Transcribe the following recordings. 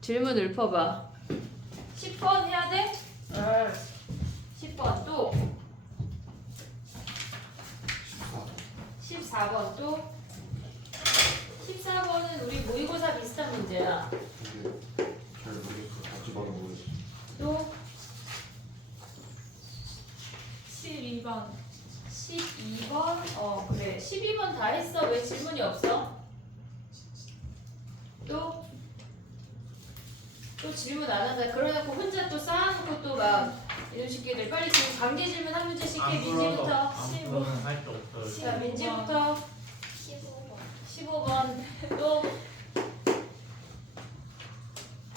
질문 읊어봐. 10번 해야 돼? 10번 또 14번 또 14번은 우리 모의고사 비슷한 문제야. 근데 잘 모르겠어. 같이 봐도 모르겠어. 또 12번 12번 그래 12번 다 했어. 왜 질문이 없어? 또 질문 안 한다. 그러놓고 혼자 또 쌓아놓고 또 막 이런 식기들 빨리 지금 강제 질문 한 문제씩 해. 민지부터. 할게 없어요. 자 민지부터 15번 또.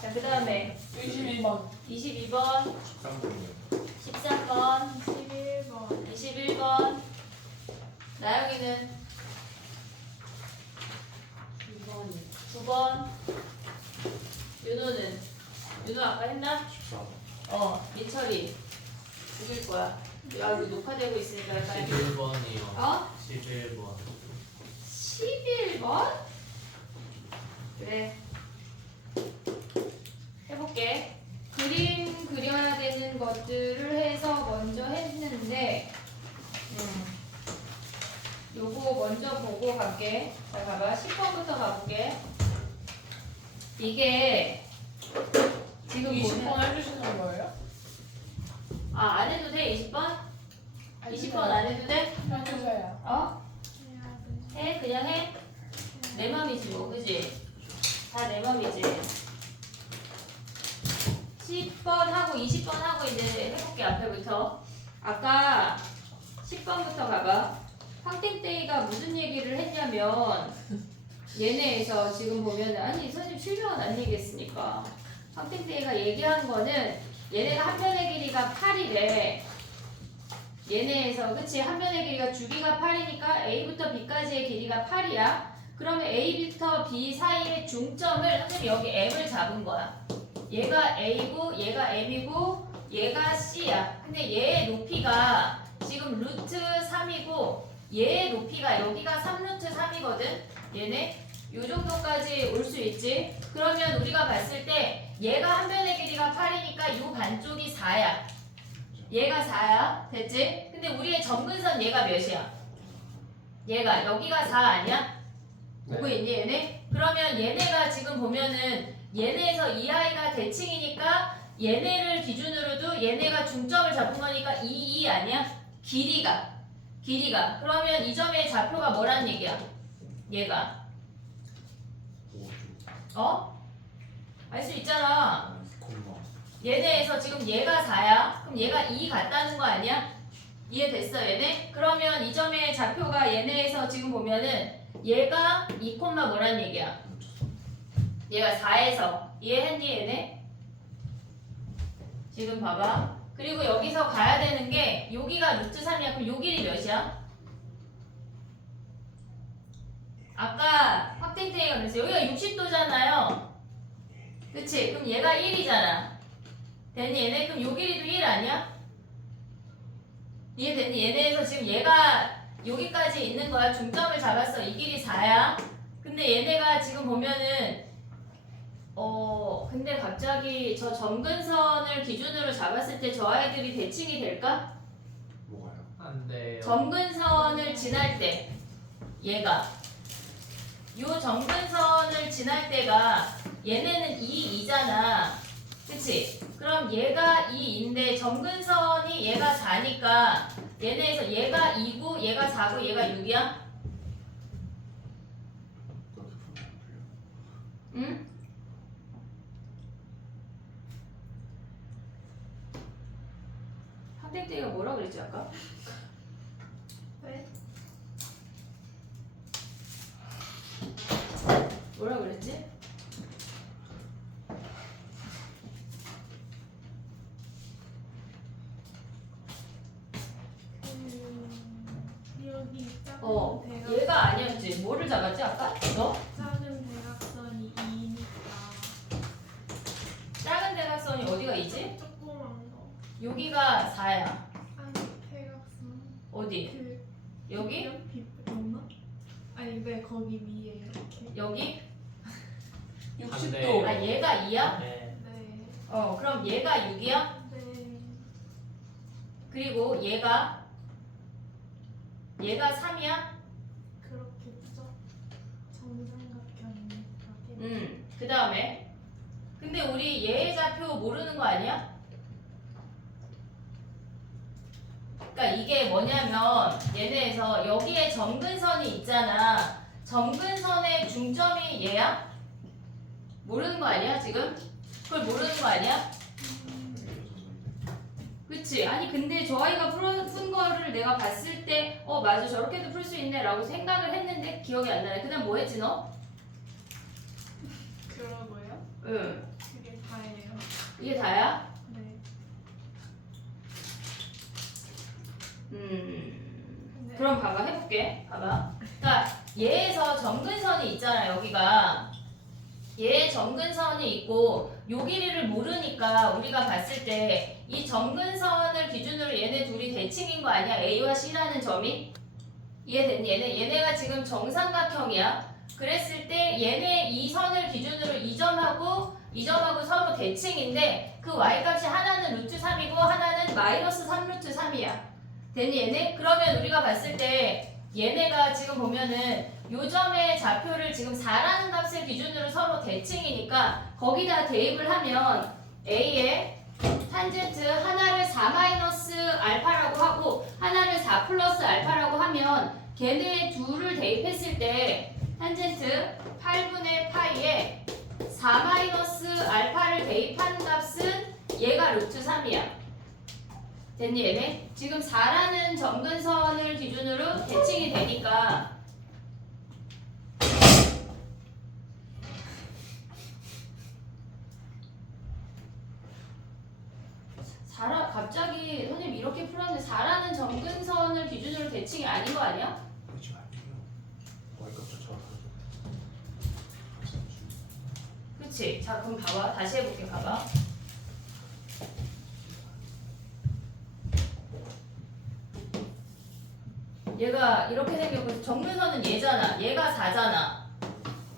자 그 다음에 22번 22번 13번이요. 13번 11번 21번 나영이는 9번 윤호는 윤호 아까 했나? 14번. 민철이 죽일 거야. 야 이거 녹화되고 있으니까 약간 11번이요. 어? 11번. 11번? 그래 해볼게. 그림 그려야 되는 것들을 해서 먼저 했는데 요거 먼저 보고 갈게. 자 봐봐 10번부터 가볼게. 이게 지금 20번 해주시는 거예요? 안 해도 돼? 20번? 20번 안 해도 돼? 해주세요. 어? 해? 그냥 해? 내 맘이지 뭐 그지? 다 내 맘이지. 10번 하고 20번 하고 이제 해볼게. 앞에부터 아까 10번부터 가봐. 황땡땡이가 무슨 얘기를 했냐면 얘네에서 지금 보면 아니 선생님 실명은 안 얘기했으니까 황땡땡이가 얘기한 거는 얘네가 한 변의 길이가 8이래. 얘네에서 그치 한 변의 길이가 주기가 8이니까 A부터 B까지의 길이가 8이야. 그러면 A부터 B 사이의 중점을 선생님이 여기 M을 잡은 거야. 얘가 A고 얘가 M이고 얘가 C야. 근데 얘의 높이가 지금 루트 3이고 얘의 높이가 여기가 3루트 3이거든. 얘네 요 정도까지 올 수 있지. 그러면 우리가 봤을 때 얘가 한 변의 길이가 8이니까 요 반쪽이 4야. 얘가 4야. 됐지? 근데 우리의 점근선 얘가 몇이야? 얘가 여기가 4 아니야? 보고 있니 얘네? 그러면 얘네가 지금 보면은 얘네에서 이 아이가 대칭이니까 얘네를 기준으로도 얘네가 중점을 잡은 거니까 2 아니야? 길이가 그러면 이 점의 좌표가 뭐란 얘기야? 얘가 알 수 있잖아. 얘네에서 지금 얘가 4야. 그럼 얘가 2 같다는 거 아니야? 이해됐어 얘네? 그러면 이 점의 좌표가 얘네에서 지금 보면은 얘가 2, 뭐란 얘기야? 얘가 4에서 이해했니 얘네? 지금 봐봐. 그리고 여기서 가야 되는 게 여기가 루트 3이야. 그럼 요 길이 몇이야? 아까 확땡땡이가 그랬어. 여기가 60도잖아요. 그치? 그럼 얘가 1이잖아. 됐니 얘네? 그럼 요 길이도 1 아니야? 이해됐니? 얘네에서 지금 얘가 여기까지 있는 거야. 중점을 잡았어. 이 길이 4야. 근데 얘네가 지금 보면은 근데 갑자기 저 점근선을 기준으로 잡았을 때 저 아이들이 대칭이 될까? 뭐가요? 안 돼요. 점근선을 지날 때 얘가 요 점근선을 지날 때가 얘네는 2잖아. 그치? 그럼 얘가 2인데 점근선이 얘가 4니까 얘네에서 얘가 2고 얘가 4고 얘가 6이야? 그렇게 풀면 안 돼요. 응? 한땡땡이가 뭐라 그랬지 아까? 왜? 뭐라 그랬지? 여기 작은 대각 얘가 아니었지. 뭐를 잡았지 아까? 너? 작은 대각선이 2니까 작은 대각선이 어디가 있지? 조그만 거 여기가 4야. 아니 대각선 어디? 그 여기? 맞나? 아니 네 거기 위에 이렇게 여기? 60도. 아 얘가 2야? 네. 네. 그럼 얘가 6이야? 네. 그리고 얘가 3이야? 그렇겠죠. 정삼각형이니까. 그 다음에 근데 우리 얘의 좌표 모르는 거 아니야? 그러니까 이게 뭐냐면 얘네에서 여기에 점근선이 있잖아. 점근선의 중점이 얘야? 모르는 거 아니야 지금? 그걸 모르는 거 아니야? 그치? 아니 근데 저 아이가 푼 거를 내가 봤을 때 맞아 저렇게도 풀 수 있네 라고 생각을 했는데 기억이 안 나네. 그 다음 뭐 했지 너? 그러고요. 응. 그게 다예요. 이게 다야? 네. 근데 그럼 봐봐 해볼게. 봐봐. 그러니까 얘에서 점근선이 있잖아 여기가. 얘 점근선이 있고 요 길이를 모르니까 우리가 봤을 때 이 점근선을 기준으로 얘네 둘이 대칭인 거 아니야? A와 C라는 점이? 이해됐니? 얘네가 지금 정삼각형이야. 그랬을 때 얘네 이 선을 기준으로 이 점하고 서로 대칭인데 그 y값이 하나는 루트 3이고 하나는 마이너스 3 루트 3이야. 됐니 얘네? 그러면 우리가 봤을 때 얘네가 지금 보면은 요 점의 좌표를 지금 4라는 값을 기준으로 서로 대칭이니까 거기다 대입을 하면 A의 탄젠트 하나를 4 마이너스 알파라고 하고 하나를 4 플러스 알파라고 하면 걔네 둘을 대입했을 때 탄젠트 8분의 파이에 4 마이너스 알파를 대입한 값은 얘가 루트 3이야. 됐니 얘네? 지금 4라는 점근선을 기준으로 대칭이 되니까 갑자기 선생님 이렇게 풀었는데 4라는 점근선을 기준으로 대칭이 아닌 거 아니야? 그렇지 아니에요. Y값도 정확하죠. 그치? 자 그럼 봐봐 다시 해볼게 봐봐 얘가 이렇게 생겼고 정근선은 얘잖아. 얘가 4잖아.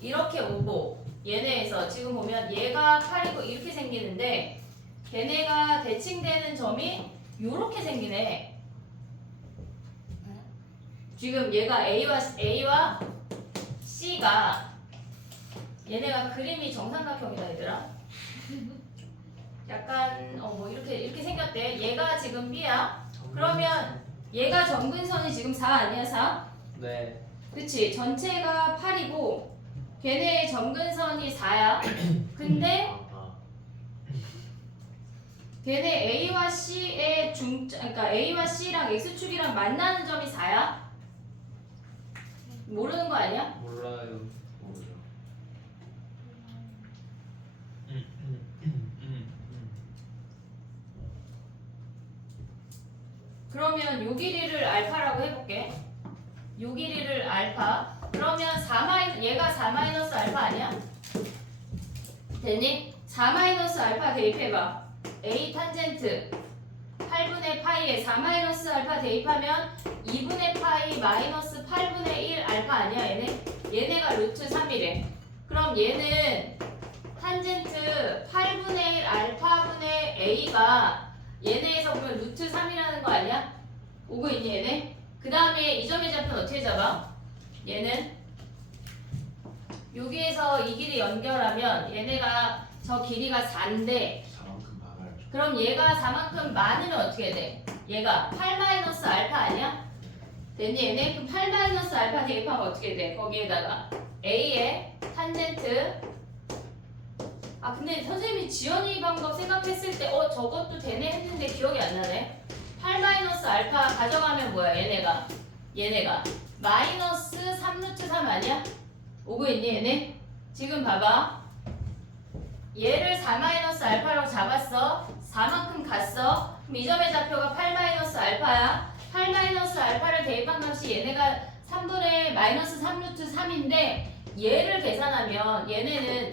이렇게 오고 얘네에서 지금 보면 얘가 8이고 이렇게 생기는데 걔네가 대칭되는 점이 요렇게 생기네. 지금 얘가 A와 C가 얘네가 그림이 정삼각형이다 얘들아. 약간 뭐 이렇게 생겼대. 얘가 지금 B야. 그러면 얘가 점근선이 지금 4 아니야 4? 네. 그치? 전체가 8이고 걔네의 점근선이 4야. 근데 걔네 A와 C의 그러니까 A와 C랑 X축이랑 만나는 점이 4야? 모르는 거 아니야? 몰라요. 모르죠. 그러면 요 길이를 알파라고 해볼게. 요 길이를 알파. 그러면 얘가 4 마이너스 알파 아니야? 됐니? 4 마이너스 알파 대입해봐. A 탄젠트 8분의 파이에 4 마이너스 알파 대입하면 2분의 파이 마이너스 8분의 1 알파 아니야 얘네? 얘네가 루트 3이래. 그럼 얘는 탄젠트 8분의 1 알파분의 A가 얘네에서 보면 루트 3이라는 거 아니야? 오고 있니 얘네? 그 다음에 이 점의 좌표는 어떻게 잡아? 얘는 여기에서 이 길이 연결하면 얘네가 저 길이가 4인데 4만큼 많아요. 그럼 얘가 4만큼 많으면 어떻게 돼? 얘가 8 마이너스 알파 아니야? 됐니 얘네? 그럼 8 마이너스 알파 대입하면 어떻게 돼? 거기에다가 A의 탄젠트 근데 선생님이 지연이 방법 생각했을 때 저것도 되네 했는데 기억이 안 나네. 8 마이너스 알파 가져가면 뭐야 얘네가 마이너스 3 루트 3 아니야? 오고 있니 얘네? 지금 봐봐 얘를 4 마이너스 알파라고 잡았어. 4만큼 갔어. 그럼 이 점의 좌표가 8 마이너스 알파야. 8 마이너스 알파를 대입한 값이 얘네가 3분의 마이너스 3 루트 3인데 얘를 계산하면 얘네는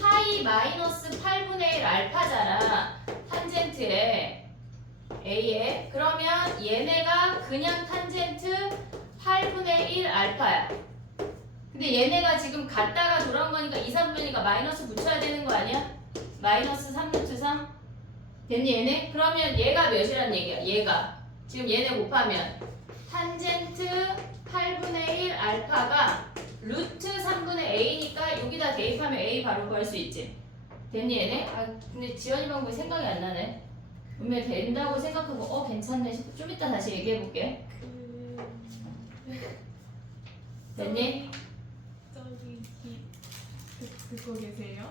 파이 마이너스 8분의 1 알파잖아. 탄젠트에 A에. 그러면 얘네가 그냥 탄젠트 8분의 1 알파야. 그 근데 얘네가 지금 갔다가 돌아온 거니까 2, 3분이니까 마이너스 붙여야 되는 거 아니야? 마이너스 3루트 3 됐니 얘네? 그러면 얘가 몇이란 얘기야? 얘가 지금 얘네 곱하면 탄젠트 8분의 1 알파가 루트 3분의 a니까 여기다 대입하면 a 바로 구할 수 있지. 됐니 얘네? 아 근데 지연이 방법이 생각이 안 나네. 분명히 된다고 생각하고 괜찮네 싶고 좀 이따 다시 얘기해볼게. 됐니? 저기 듣고 계세요?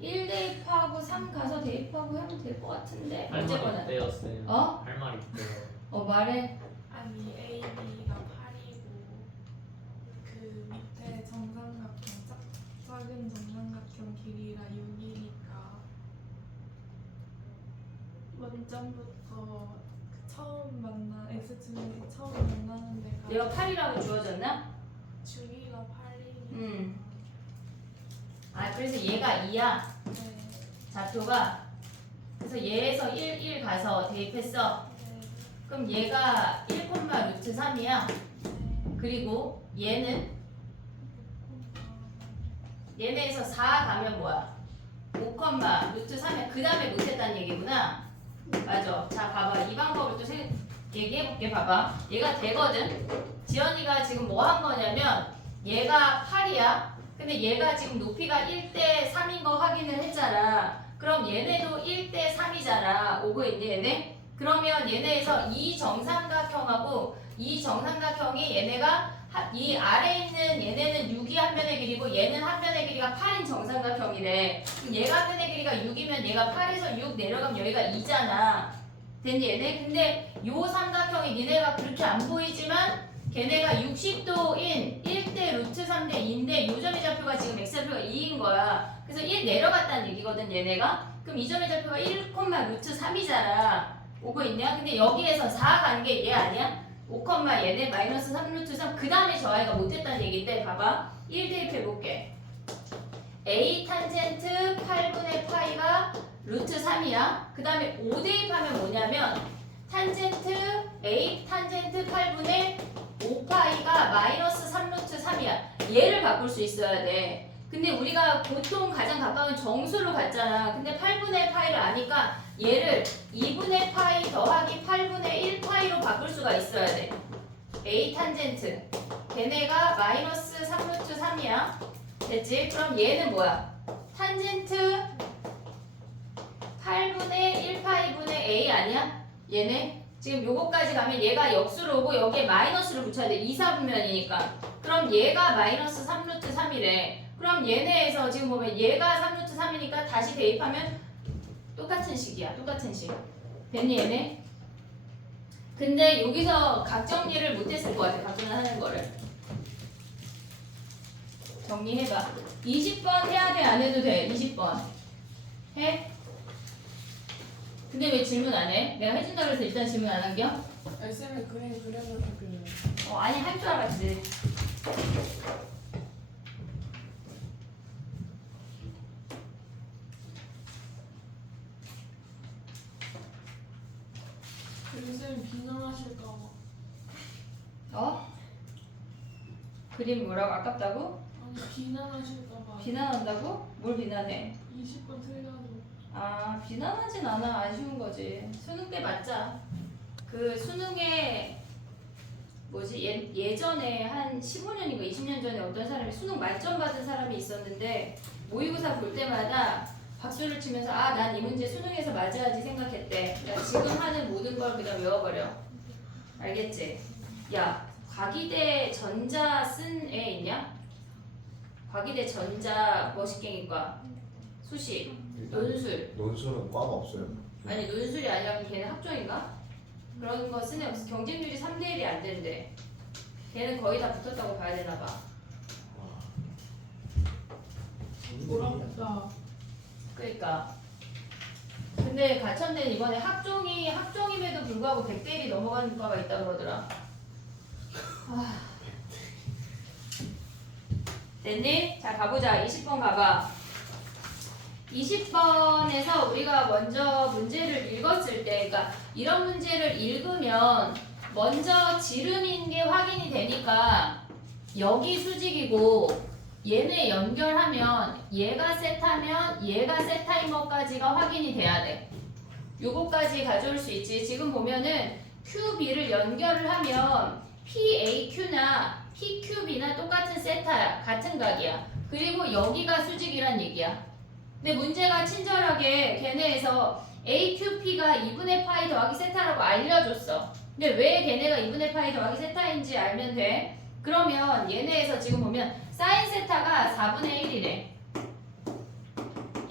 1 대입하고 3 가서 대입하고 하면 될 것 같은데 할 말이 어쨌거나 있대요 쌤. 어? 할 말이 있대요. 말해. 아니 AB가 8이고 그 밑에 정삼각형 작은 정삼각형 길이가 6이니까 원점부터 그 처음 만나 X축에서 처음 만나는 데가 내가 8이라고 주어졌나? 주기가 8이니까 아 그래서 얘가 2야 네. 좌표가. 그래서 얘에서 1 가서 대입했어. 네. 그럼 얘가 1, 루트 3이야. 네. 그리고 얘는 얘네에서 4 가면 뭐야? 5, 루트 3이야. 그 다음에 못했다는 얘기구나. 맞아. 자 봐봐. 이 방법을 또 얘기해볼게. 봐봐. 얘가 되거든. 지연이가 지금 뭐 한 거냐면 얘가 8이야. 근데 얘가 지금 높이가 1대 3인 거 확인을 했잖아. 그럼 얘네도 1대 3이잖아. 오고 있니 얘네? 그러면 얘네에서 이 정삼각형하고 이 정삼각형이 얘네가 이 아래에 있는 얘네는 6이 한 면의 길이고 얘는 한 면의 길이가 8인 정삼각형이래. 그럼 얘가 한 면의 길이가 6이면 얘가 8에서 6 내려가면 여기가 2잖아. 됐니 얘네? 근데 요 삼각형이 니네가 그렇게 안 보이지만 걔네가 60도인 1대 루트 3대 2인데 요 점의 좌표가 지금 x좌표가 2인 거야. 그래서 1 내려갔다는 얘기거든 얘네가. 그럼 이 점의 좌표가 1, 루트 3이잖아. 오고 있냐? 근데 여기에서 4 가는 게 얘 아니야? 5, 얘네 마이너스 3 루트 3. 그 다음에 저 아이가 못했다는 얘기인데 봐봐. 1 대입해볼게. a 탄젠트 8분의 파이가 루트 3이야. 그 다음에 5 대입하면 뭐냐면 탄젠트 a 탄젠트 8분의 5파이가 마이너스 3루트 3이야. 얘를 바꿀 수 있어야 돼. 근데 우리가 보통 가장 가까운 정수로 갔잖아. 근데 8분의 파이를 아니까 얘를 2분의 파이 더하기 8분의 1파이로 바꿀 수가 있어야 돼. a 탄젠트 걔네가 마이너스 3루트 3이야. 됐지? 그럼 얘는 뭐야? 탄젠트 8분의 1파이분의 a 아니야? 얘네? 지금 요거까지 가면 얘가 역수로 오고 여기에 마이너스를 붙여야 돼. 2, 4분면이니까. 그럼 얘가 마이너스 3루트 3이래. 그럼 얘네에서 지금 보면 얘가 3루트 3이니까 다시 대입하면 똑같은 식이야. 똑같은 식. 됐니 얘네? 근데 여기서 각 정리를 못했을 것 같아. 각정을 하는 거를. 정리해봐. 20번 해야 돼? 안 해도 돼? 20번. 해? 근데 왜 질문 안 해? 내가 해준다 그래서 일단 질문 안 한겨? 쌤이 그림 그려주길래 아니 할 줄 알았지. 쌤이 비난하실까봐. 그림 뭐라고? 아깝다고? 아니 비난하실까봐. 비난한다고? 뭘 비난해? 20번 틀려도. 비난하진 않아. 아쉬운 거지. 수능 때 맞자. 그 수능에 예전에 한 15년인가 20년 전에 어떤 사람이 수능 만점 받은 사람이 있었는데 모의고사 볼 때마다 박수를 치면서 난 이 문제 수능에서 맞아야지 생각했대. 그러니까 지금 하는 모든 걸 그냥 외워버려. 알겠지? 야, 과기대 전자 쓴 애 있냐? 과기대 전자 머시갱이과 수식 논술. 논술은 과가 없어요. 아니 논술이 아니라 그럼 걔는 학종인가? 그런 거 쓰네. 없어. 경쟁률이 3대 1이 안 된대. 걔는 거의 다 붙었다고 봐야 되나 봐. 부럽다. 그러니까. 근데 가천대는 이번에 학종임에도 불구하고 100대 1이 넘어가는 과가 있다 그러더라. 됐니? 자 가보자. 20번 가봐. 20번에서 우리가 먼저 문제를 읽었을 때, 그러니까 이런 문제를 읽으면 먼저 지름인 게 확인이 되니까 여기 수직이고 얘네 연결하면 얘가 세타면 얘가 세타인 것까지가 확인이 돼야 돼. 요거까지 가져올 수 있지. 지금 보면은 QB를 연결을 하면 PAQ나 PQB나 똑같은 세타야. 같은 각이야. 그리고 여기가 수직이란 얘기야. 근데 문제가 친절하게 걔네에서 AQP가 2분의 파이 더하기 세타라고 알려줬어. 근데 왜 걔네가 2분의 파이 더하기 세타인지 알면 돼. 그러면 얘네에서 지금 보면 사인 세타가 4분의 1이래.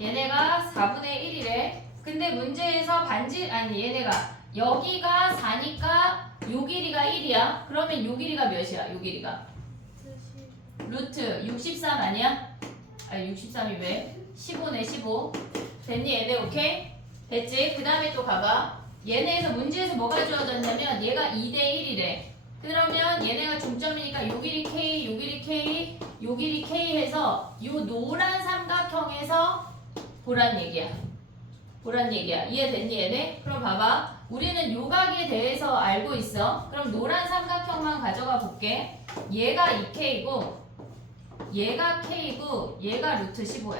얘네가 4분의 1이래. 근데 문제에서 얘네가 여기가 4니까 요 길이가 1이야. 그러면 요 길이가 몇이야? 요 길이가 루트 63 아니야? 아니 63이 왜? 15네 15. 됐니 얘네? 오케이? 됐지? 그 다음에 또 가봐. 얘네에서 문제에서 뭐가 주어졌냐면 얘가 2대 1이래. 그러면 얘네가 중점이니까 요 길이 K, 요 길이 K, 요 길이 K 해서 요 노란 삼각형에서 보란 얘기야. 보란 얘기야. 이해됐니 얘네? 그럼 봐봐. 우리는 요각에 대해서 알고 있어. 그럼 노란 삼각형만 가져가 볼게. 얘가 2K고 얘가 K고 얘가 루트 15야.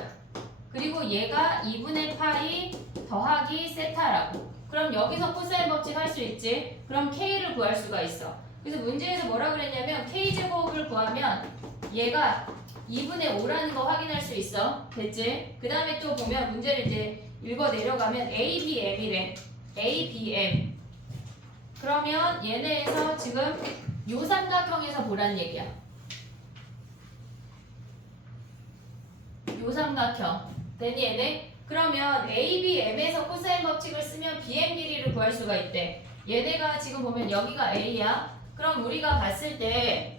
그리고 얘가 2분의 파이 더하기 세타라고. 그럼 여기서 코사인 법칙 할 수 있지. 그럼 K를 구할 수가 있어. 그래서 문제에서 뭐라 그랬냐면 K제곱을 구하면 얘가 2분의 5라는 거 확인할 수 있어. 됐지? 그 다음에 또 보면 문제를 이제 읽어 내려가면 ABM이래. ABM. 그러면 얘네에서 지금 요 삼각형에서 보란 얘기야. 요 삼각형. 됐니 얘네? 그러면 ABM에서 코사인 법칙을 쓰면 BM 길이를 구할 수가 있대. 얘네가 지금 보면 여기가 A야. 그럼 우리가 봤을 때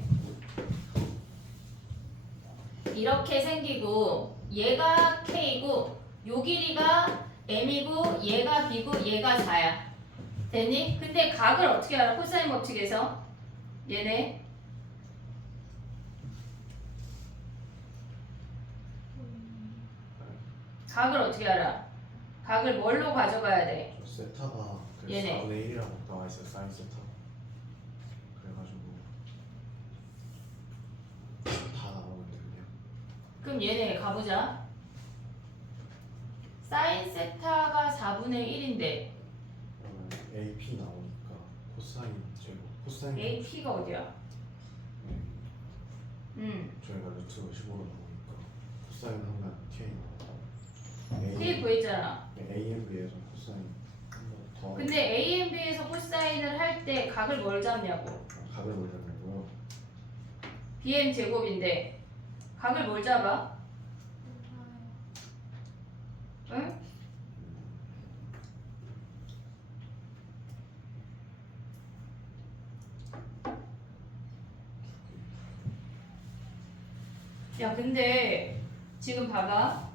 이렇게 생기고 얘가 K고 요 길이가 M이고 얘가 B고 얘가 4야. 됐니? 근데 각을 어떻게 알아? 코사인 법칙에서 얘네 각을 어떻게 알아? 각을 뭘로 가져가야 돼? 저 세타가 그 얘네. 4분의 1이라고 나와 있어요. 사인 세타. 그래가지고 다 나오는데 그냥. 그럼 얘네 가보자. 사인 세타가 4분의 1인데 그러면 AP 나오니까 코사인 제곱. 코사인 AP가 어디야? 저희가 루트 15로 나오니까 코사인 하면 K 나오고 K 구했잖아. AMB에서 코사인 한번 더. 근데 A, M, B에서 코사인을 할 때 각을 뭘 잡냐고. 각을 보려면요. BM 제곱인데 각을 뭘 잡아? 응? 야 근데 지금 봐봐.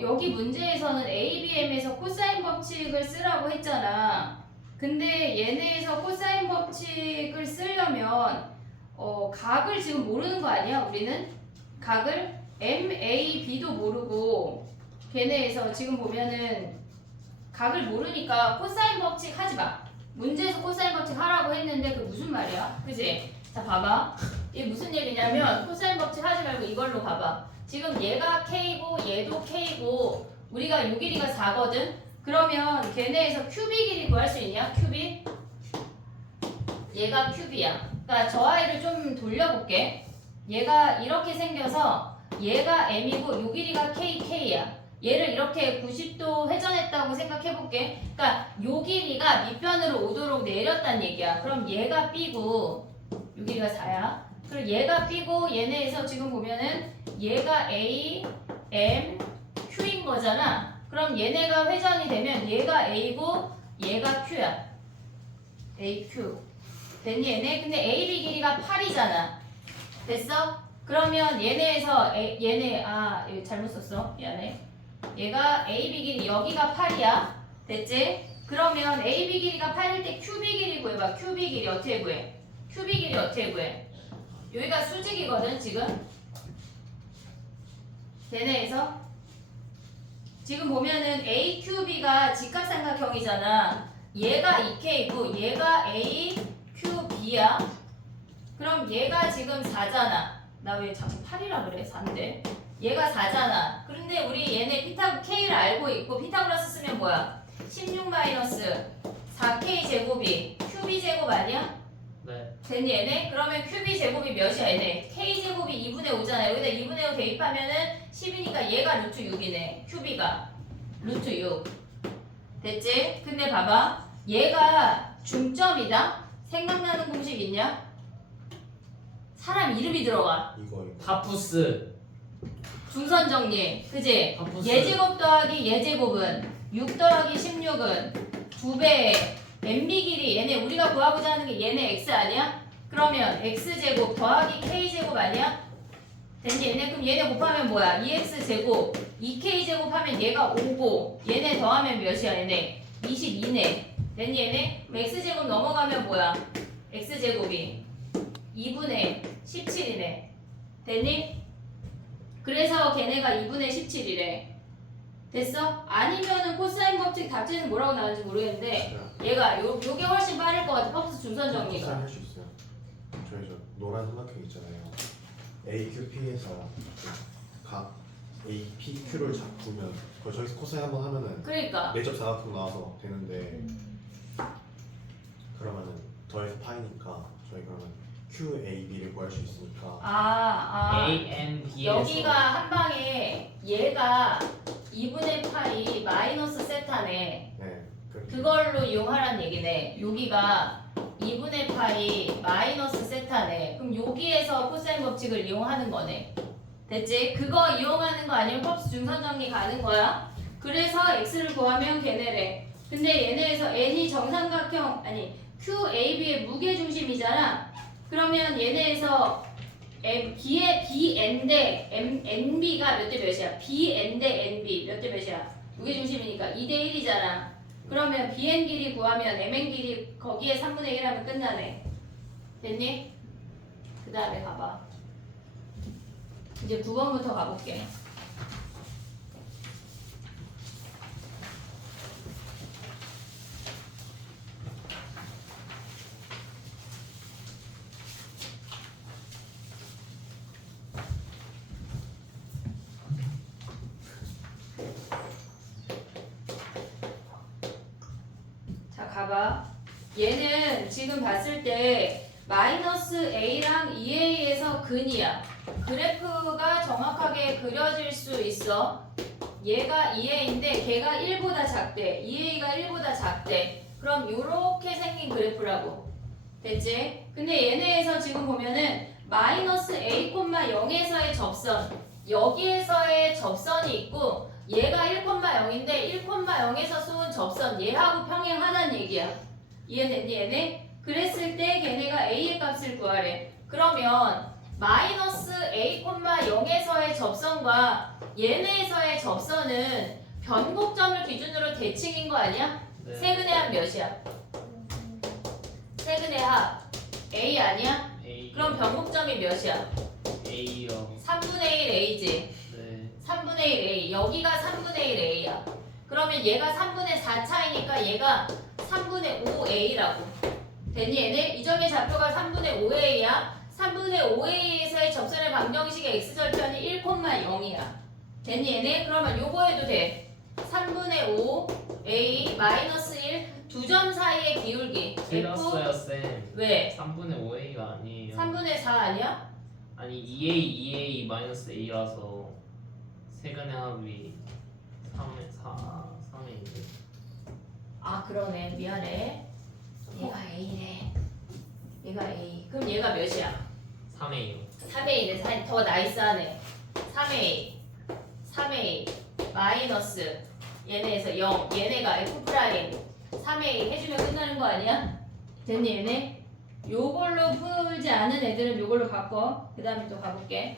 여기 문제에서는 ABM에서 코사인 법칙을 쓰라고 했잖아. 근데 얘네에서 코사인 법칙을 쓰려면 각을 지금 모르는 거 아니야? 우리는 각을 MAB도 모르고 걔네에서 지금 보면은 각을 모르니까 코사인 법칙 하지 마. 문제에서 코사인 법칙 하라고 했는데 그 무슨 말이야? 그지? 자 봐봐. 이게 무슨 얘기냐면 코사인 법칙 하지 말고 이걸로 봐봐. 지금 얘가 K고 얘도 K고 우리가 요 길이가 4거든? 그러면 걔네에서 큐비 길이 구할 수 있냐? 큐비? 얘가 큐비야. 그러니까 저 아이를 좀 돌려볼게. 얘가 이렇게 생겨서 얘가 M이고 요 길이가 KK야. 얘를 이렇게 90도 회전했다고 생각해볼게. 그러니까 요 길이가 밑변으로 오도록 내렸단 얘기야. 그럼 얘가 B고 요 길이가 4야. 그리고 얘가 B고 얘네에서 지금 보면은 얘가 A, M, Q인 거잖아. 그럼 얘네가 회전이 되면 얘가 A고 얘가 Q야. A, Q. 됐니 얘네? 근데 AB 길이가 8이잖아. 됐어? 그러면 얘네에서 얘네 여기 잘못 썼어. 미안해. 얘가 AB 길이 여기가 8이야. 됐지? 그러면 AB 길이가 8일 때 QB 길이 구해봐. QB 길이 어떻게 구해? QB 길이 어떻게 구해? 여기가 수직이거든 지금. 걔네에서 지금 보면은 AQB가 직각삼각형이잖아. 얘가 2K고 얘가 A, Q, B야. 그럼 얘가 지금 4잖아. 나 왜 자꾸 8이라 그래? 4인데. 얘가 4잖아. 그런데 우리 얘네 K를 알고 있고 피타고라스 쓰면 뭐야? 16 마이너스 4K 제곱이 QB 제곱 아니야? 네. 됐니 얘네? 그러면 QB 제곱이 몇이야 얘네? K 제곱이 2분의 5잖아. 여기다 2분의 5 대입하면은 10이니까 얘가 루트 6이네. QB가 루트 6. 됐지? 근데 봐봐. 얘가 중점이다? 생각나는 공식 있냐? 사람 이름이 들어가. 이거 파푸스. 중선 정리. 그지? 파푸스. 예제곱 더하기 예제곱은 6 더하기 16은 2배의 MB 길이. 얘네 우리가 구하고자 하는 게 얘네 X 아니야? 그러면 X제곱 더하기 K제곱 아니야? 됐니 얘네? 그럼 얘네 곱하면 뭐야? 2X제곱 2K제곱 하면 얘가 5고 얘네 더하면 몇이야 얘네? 22네. 됐니 얘네? 그럼 X제곱 넘어가면 뭐야? X제곱이 2분의 17이네. 됐니? 그래서 걔네가 2분의 17이래. 됐어? 아니면은 코사인 법칙 답지는 뭐라고 나오는지 모르겠는데 얘가 요게 훨씬 빠를 것 같아. 펌스 중선 정리가. 할수 있어요. 저희 저 노란 삼각형 있잖아요. AQP에서 각 APQ를 잡으면 그걸 저기서 코사인 한번 하면은 그러니까 내적 사각형 나와서 되는데 그러면은 더해서 파이니까 저희 그러면 QAB를 구할 수 있으니까 A, N, B에서 여기가 한 방에 얘가 2분의 파이 마이너스 세타네. 네 그걸로 이용하라는 얘기네. 여기가 2분의 파이 마이너스 세타네. 그럼 여기에서 코사인 법칙을 이용하는 거네. 됐지? 그거 이용하는 거 아니면 컵스 중선 정리 가는 거야. 그래서 x를 구하면 걔네래. 근데 얘네에서 n이 정삼각형 아니 QAB의 무게 중심이잖아. 그러면 얘네에서 Bn 대 NB가 몇 대 몇이야? Bn 대 NB 몇 대 몇이야? 무게 중심이니까 2대 1이잖아. 그러면 Bn 길이 구하면 Mn 길이 거기에 3분의 1 하면 끝나네. 됐니? 그 다음에 가봐. 이제 9번부터 가볼게. 자, 가봐. 얘는 지금 봤을 때 마이너스 A랑 2A에서 근이야. 그래프가 정확하게 그려질 수 있어. 얘가 2A인데 걔가 1보다 작대. 2A가 1보다 작대. 그럼 요렇게 생긴 그래프라고. 됐지? 근데 얘네에서 지금 보면은 마이너스 A, 0에서의 접선. 여기에서의 접선이 있고 얘가 1,0인데 1,0에서 쏜 접선 얘하고 평행하다는 얘기야. 이해됐니 얘네? 그랬을 때 걔네가 A의 값을 구하래. 그러면 마이너스 A, 0에서의 접선과 얘네에서의 접선은 변곡점을 기준으로 대칭인 거 아니야? 네. 세근의 합 몇이야? 세근의 합 A 아니야? A. 그럼 변곡점이 몇이야? A요. 3분의 1 A지. 네. 3분의 1 A. 여기가 3분의 1 A야. 그러면 얘가 3분의 4 차이니까 얘가 3분의 5 A라고. 됐니 얘네? 이 점의 좌표가 3분의 5 A야. 3분의 5 A에서의 접선의 방정식의 x절편이 1,0이야. 됐니 얘네? 그러면 요거 해도 돼. 3분의 5 A 마이너스 1 두 점 사이의 기울기 틀렸어요 쌤. 왜? 3분의 5A가 아니에요. 3분의 4 아니야? 아니 2A, 2A 마이너스 A라서 세간의 합이 3A인데. 아 그러네 미안해. 얘가 A래. 얘가 A. 그럼 얘가 몇이야? 3A요. 3A네. 더 나이스하네. 3A 3A 마이너스 얘네에서 0 얘네가 F 프라임 3A 해주면 끝나는 거 아니야? 됐니 얘네? 요걸로 풀지 않은 애들은 요걸로 바꿔. 그 다음에 또 가볼게.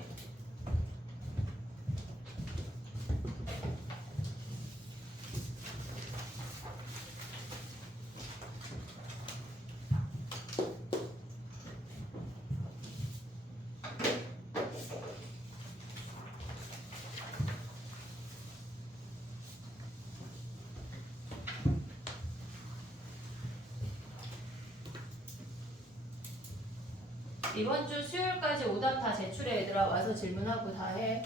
이번 주 수요일까지 오답 다 제출해 얘들아. 와서 질문하고 다 해.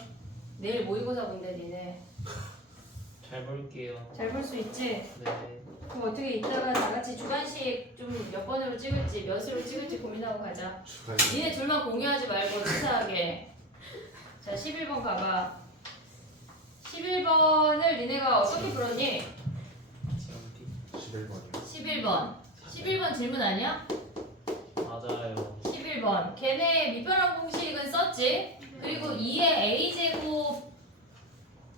내일 모의고사 본대 니네. 잘 볼게요. 잘 볼 수 있지? 네. 그럼 어떻게 이따가 다 같이 주간식 좀 몇 번으로 찍을지 몇으로 찍을지 고민하고 가자. 주간 니네 둘만 공유하지 말고 치사하게. 자 11번 가봐. 11번을 니네가 어떻게 풀었니? 11번이요. 11번. 11번 질문 아니야? 맞아요. 11번. 걔네 미변환 공식은 썼지? 그리고 2의 a제곱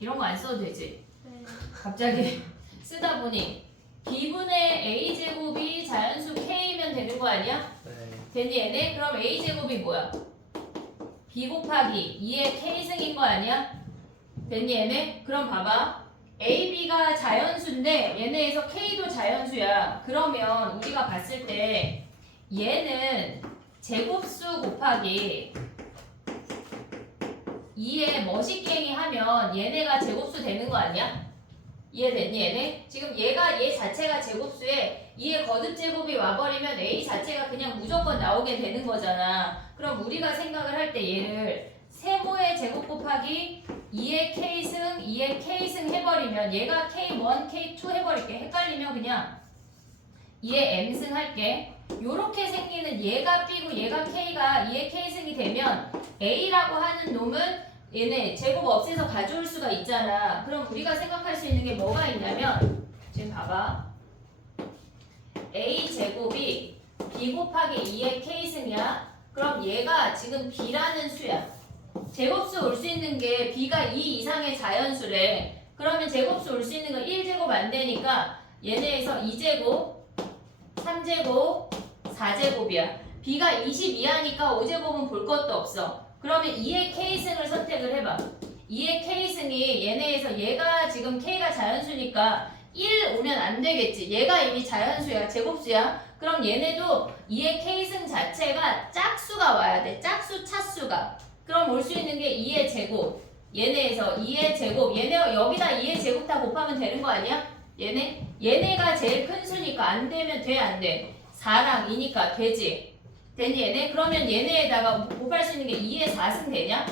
이런 거 안 써도 되지? 네. 갑자기 쓰다 보니 b분의 a제곱이 자연수 k면 되는 거 아니야? 네. 됐니 얘네? 그럼 a제곱이 뭐야? b 곱하기 2의 k승인 거 아니야? 됐니 얘네? 그럼 봐봐. ab가 자연수인데 얘네에서 k도 자연수야. 그러면 우리가 봤을 때 얘는 제곱수 곱하기 2에 머시갱이 하면 얘네가 제곱수 되는 거 아니야? 이해됐니 얘네? 지금 얘가 얘 자체가 제곱수에 2의 거듭 제곱이 와버리면 a 자체가 그냥 무조건 나오게 되는 거잖아. 그럼 우리가 생각을 할 때 얘를 세모의 제곱 곱하기 2의 k승, 2의 k승 해버리면 얘가 k1, k2 해버릴게. 헷갈리면 그냥 2의 m승 할게. 요렇게 생기는 얘가 b고 얘가 k가 2의 k승이 되면 a라고 하는 놈은 얘네 제곱 없애서 가져올 수가 있잖아. 그럼 우리가 생각할 수 있는 게 뭐가 있냐면 지금 봐봐. a 제곱이 b 곱하기 2의 k승이야. 그럼 얘가 지금 b라는 수야. 제곱수 올 수 있는 게 b가 2 이상의 자연수래. 그러면 제곱수 올 수 있는 건 1제곱 안 되니까 얘네에서 2제곱, 3제곱, 4제곱이야. b가 22하니까 5제곱은 볼 것도 없어. 그러면 2의 k승을 선택을 해봐. 2의 k승이 얘네에서 얘가 지금 k가 자연수니까 1 오면 안 되겠지. 얘가 이미 자연수야. 제곱수야. 그럼 얘네도 2의 k승 자체가 짝수가 와야 돼. 짝수 차수가. 그럼 올 수 있는 게 2의 제곱. 얘네에서 2의 제곱. 얘네 여기다 2의 제곱 다 곱하면 되는 거 아니야? 얘네? 얘네가 제일 큰 수니까 안 되면 돼, 안 돼? 4랑 2니까 되지. 되니 얘네? 그러면 얘네에다가 곱할 수 있는 게 2의 4승 되냐?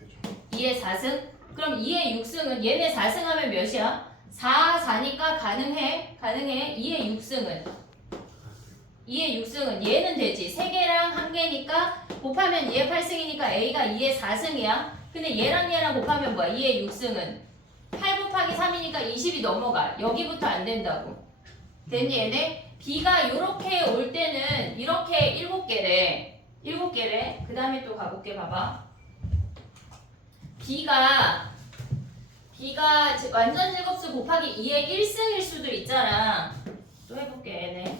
되죠. 2의 4승? 그럼 2의 6승은 얘네 4승 하면 몇이야? 4, 4니까 가능해? 가능해? 2의 6승은? 2의 6승은 얘는 되지. 3개랑 1개니까 곱하면 2의 8승이니까 A가 2의 4승이야. 근데 얘랑 얘랑 곱하면 뭐야? 2의 6승은 8 곱하기 3이니까 20이 넘어가. 여기부터 안 된다고. 됐니 얘네? B가 요렇게 올 때는 이렇게 7개래. 7개래. 그 다음에 또 가볼게. 봐봐. B가 완전 제곱수 곱하기 2의 1승일 수도 있잖아. 또 해볼게 얘네.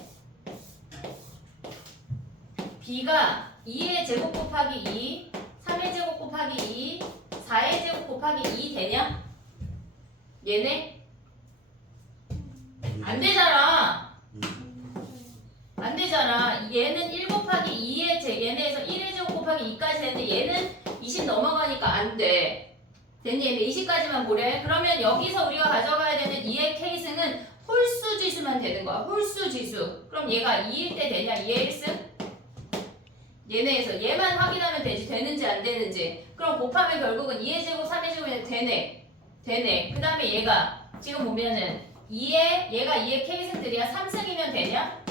B가 2의 제곱 곱하기 2, 3의 제곱 곱하기 2, 4의 제곱 곱하기 2 되냐? 얘네? 안 되잖아. 안 되잖아. 얘는 1 곱하기 2의 얘네에서 1의 제곱 곱하기 2까지 되는데 얘는 20 넘어가니까 안 돼. 됐니? 얘네 20까지만 보래. 그러면 여기서 우리가 가져가야 되는 2의 k승은 홀수 지수만 되는 거야. 홀수 지수. 그럼 얘가 2일 때 되냐? 2의 1승? 얘네에서 얘만 확인하면 되지. 되는지 안 되는지. 그럼 곱하면 결국은 2의 제곱, 3의 제곱이 되네. 되네. 그 다음에 얘가 지금 보면은 얘가 2의 k승들이야. 3승이면 되냐?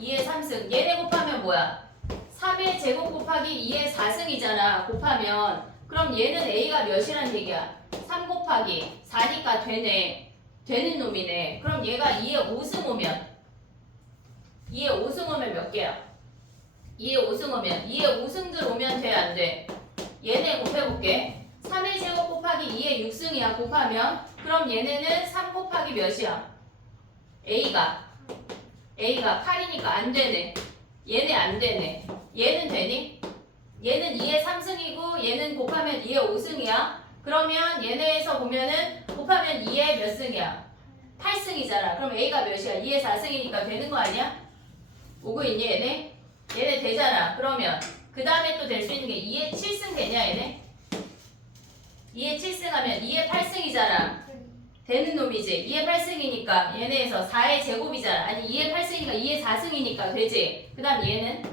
2의 3승. 얘네 곱하면 뭐야? 3의 제곱 곱하기 2의 4승이잖아. 곱하면. 그럼 얘는 A가 몇이란 얘기야? 3 곱하기 4니까 되네. 되는 놈이네. 그럼 얘가 2의 5승 오면 2의 5승 오면 몇 개야? 2의 5승 오면 2의 5승들 오면 돼, 안 돼? 얘네 곱해볼게. 3의 제곱 곱하기 2의 6승이야. 곱하면 그럼 얘네는 3 곱하기 몇이야? A가 8이니까 안 되네. 얘네 안 되네. 얘는 되니? 얘는 2의 3승이고 얘는 곱하면 2의 5승이야. 그러면 얘네에서 보면은 곱하면 2의 몇 승이야? 8승이잖아. 그럼 A가 몇이야? 2의 4승이니까 되는 거 아니야? 오고 있니 얘네? 얘네 되잖아. 그러면 그 다음에 또 될 수 있는 게 2의 7승 되냐 얘네? 2의 7승 하면 2의 8승이잖아. 되는 놈이지. 2의 8승이니까 얘네에서 4의 제곱이잖아. 아니 2의 8승이니까 2의 4승이니까 되지. 그 다음 얘는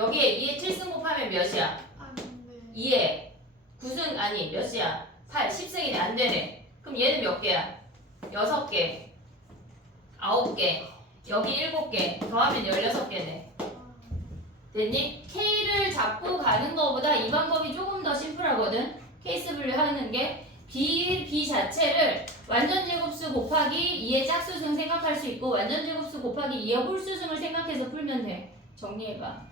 여기에 2에 7승 곱하면 몇이야? 아닌데 2에 9승 아니 몇이야? 8, 10승이네 안 되네. 그럼 얘는 몇 개야? 6개, 9개, 여기 7개 더하면 16개네. 됐니? K를 잡고 가는 거보다 이 방법이 조금 더 심플하거든. 케이스 분류하는 게 B 자체를 완전 제곱수 곱하기 2의 짝수승 생각할 수 있고 완전 제곱수 곱하기 2의 홀수승을 생각해서 풀면 돼. 정리해봐.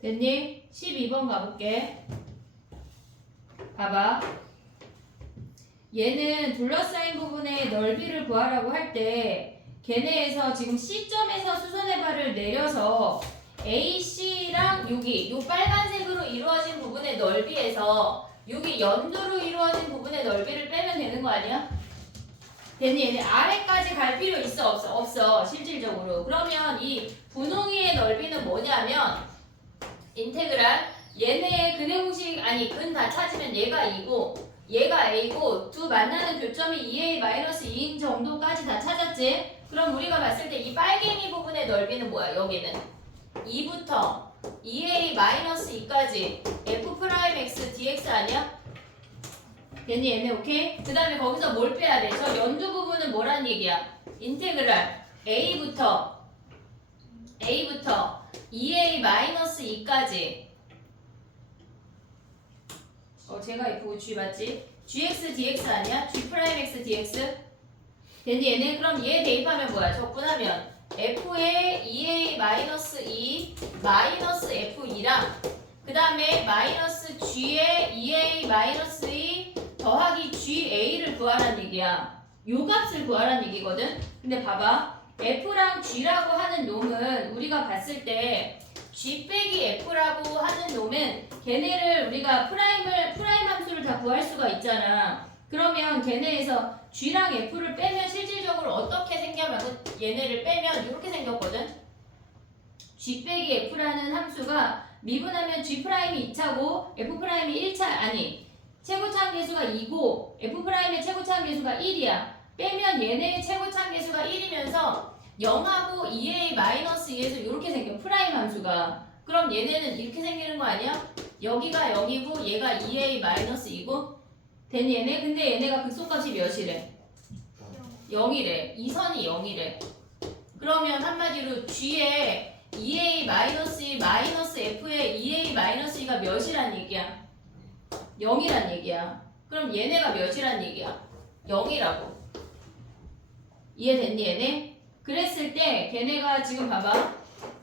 됐니? 12번 가볼게. 봐봐. 얘는 둘러싸인 부분의 넓이를 구하라고 할 때 걔네에서 지금 C점에서 수선의 발을 내려서 AC랑 여기 요 빨간색으로 이루어진 부분의 넓이에서 여기 연두로 이루어진 부분의 넓이를 빼면 되는 거 아니야? 됐니? 얘네 아래까지 갈 필요 있어 없어? 없어 실질적으로. 그러면 이 분홍이의 넓이는 뭐냐면 인테그랄 얘네의 근의 공식 아니 근 다 찾으면 얘가 2고 얘가 A고 두 만나는 교점이 2A-2인 정도까지 다 찾았지? 그럼 우리가 봤을 때 이 빨갱이 부분의 넓이는 뭐야? 여기는 2부터 2A-2까지 F'X dx 아니야? 됐니? 얘네 오케이? 그 다음에 거기서 뭘 빼야 돼? 저 연두 부분은 뭐란 얘기야? 인테그랄 A부터 2A-2까지 제가 F G 맞지? gx dx 아니야? g'x dx 됐니 얘네? 그럼 얘 대입하면 뭐야? 적분하면 f의 2a-2 마이너스 f2랑 그 다음에 마이너스 g의 2a-2 더하기 ga를 구하라는 얘기야. 요 값을 구하라는 얘기거든? 근데 봐봐 f랑 g라고 하는 놈은 우리가 봤을 때 g 빼기 f라고 하는 놈은 걔네를 우리가 프라임 함수를 다 구할 수가 있잖아. 그러면 걔네에서 g랑 f를 빼면 실질적으로 어떻게 생겨면 얘네를 빼면 이렇게 생겼거든. g 빼기 f라는 함수가 미분하면 g 프라임이 2차고 f 프라임이 1차 아니 최고차항계수가 2고 f 프라임의 최고차항계수가 1이야. 빼면 얘네의 최고차항계수가 1이면서 0하고 2a-2에서 이렇게 생겨 프라임 함수가. 그럼 얘네는 이렇게 생기는 거 아니야? 여기가 0이고 얘가 2a-2고 됐니 얘네? 근데 얘네가 극소값이 몇이래? 0이래. 이 선이 0이래. 그러면 한마디로 g의 2a-2 마이너스 f의 2a-2가 몇이란 얘기야? 0이란 얘기야. 그럼 얘네가 몇이란 얘기야? 0이라고. 이해됐니 얘네? 그랬을 때 걔네가 지금 봐봐.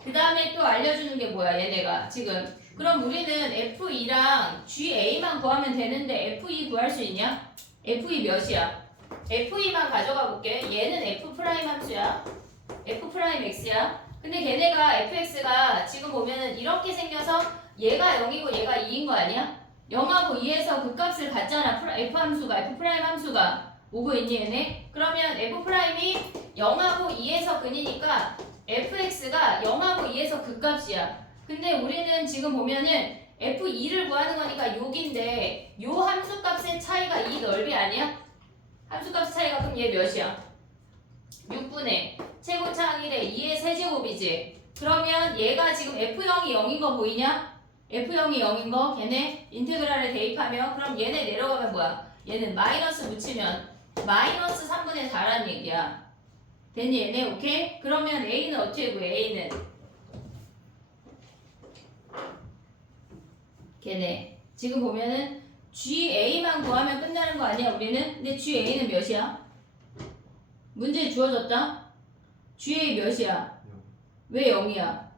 그 다음에 또 알려주는 게 뭐야 얘네가 지금. 그럼 우리는 F2랑 GA만 구하면 되는데 F2 구할 수 있냐? F2 몇이야? F2만 가져가 볼게. 얘는 F' 함수야. F'X야. 근데 걔네가 fx가 지금 보면은 이렇게 생겨서 얘가 0이고 얘가 2인 거 아니야? 0하고 2에서 그 값을 갖잖아. F 함수가 F' 함수가 오고 있니 얘네? 그러면 F'이 0하고 2에서 근이니까 fx가 0하고 2에서 그 값이야. 근데 우리는 지금 보면은 f2를 구하는 거니까 여기인데 요 함수값의 차이가 이 넓이 아니야? 함수값 차이가 그럼 얘 몇이야? 6분의 최고차항 1에 2의 세제곱이지. 그러면 얘가 지금 f0이 0인 거 보이냐? f0이 0인 거 걔네 인테그랄에 대입하면 그럼 얘네 내려가면 뭐야? 얘는 마이너스 붙이면 마이너스 3분의 4란 얘기야. 됐니 얘네? 오케이? 그러면 A는 어떻게 구해? A는 걔네 지금 보면은 GA만 구하면 끝나는 거 아니야 우리는? 근데 GA는 몇이야? 문제에 주어졌다? GA 몇이야? 왜 0이야?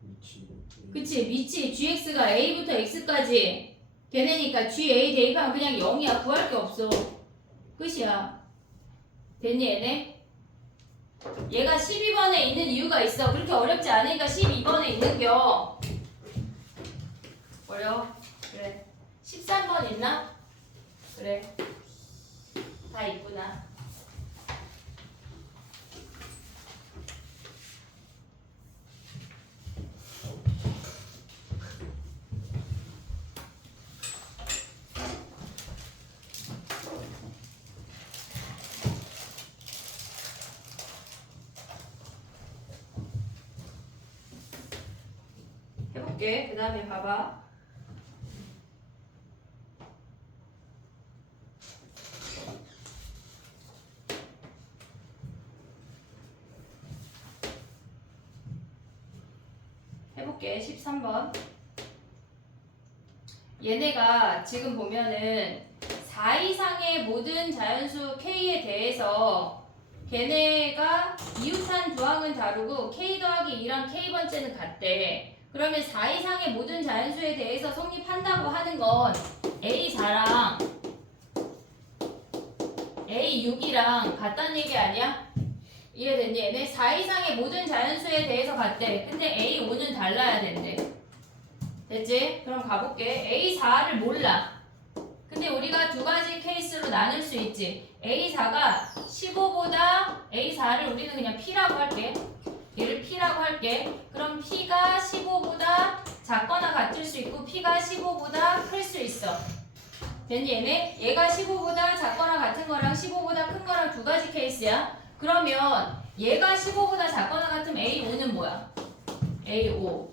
미치. 그치 미치 GX가 A부터 X까지 걔네니까 GA 대입하면 그냥 0이야. 구할 게 없어. 끝이야. 됐니 얘네? 얘가 12번에 있는 이유가 있어. 그렇게 어렵지 않으니까 12번에 있는겨. 어려워? 그래. 13번 있나? 그래. 다 있구나. 해볼게. 그 다음에 봐봐. 해볼게. 13번. 얘네가 지금 보면은 4 이상의 모든 자연수 K에 대해서 걔네가 이웃한 조항은 다르고 K 더하기 2랑 K번째는 같대. 그러면 4 이상의 모든 자연수에 대해서 성립한다고 하는 건 A4랑 A6이랑 같다는 얘기 아니야? 이해됐니? 얘네 4 이상의 모든 자연수에 대해서 같대. 근데 A5는 달라야 된대. 됐지? 그럼 가볼게. A4를 몰라. 근데 우리가 두 가지 케이스로 나눌 수 있지. A4가 15보다 A4를 우리는 그냥 P라고 할게. 얘를 P라고 할게. 그럼 P가 15보다 작거나 같을 수 있고 P가 15보다 클 수 있어. 됐니 얘네? 얘가 15보다 작거나 같은 거랑 15보다 큰 거랑 두 가지 케이스야. 그러면 얘가 15보다 작거나 같으면 A5는 뭐야? A5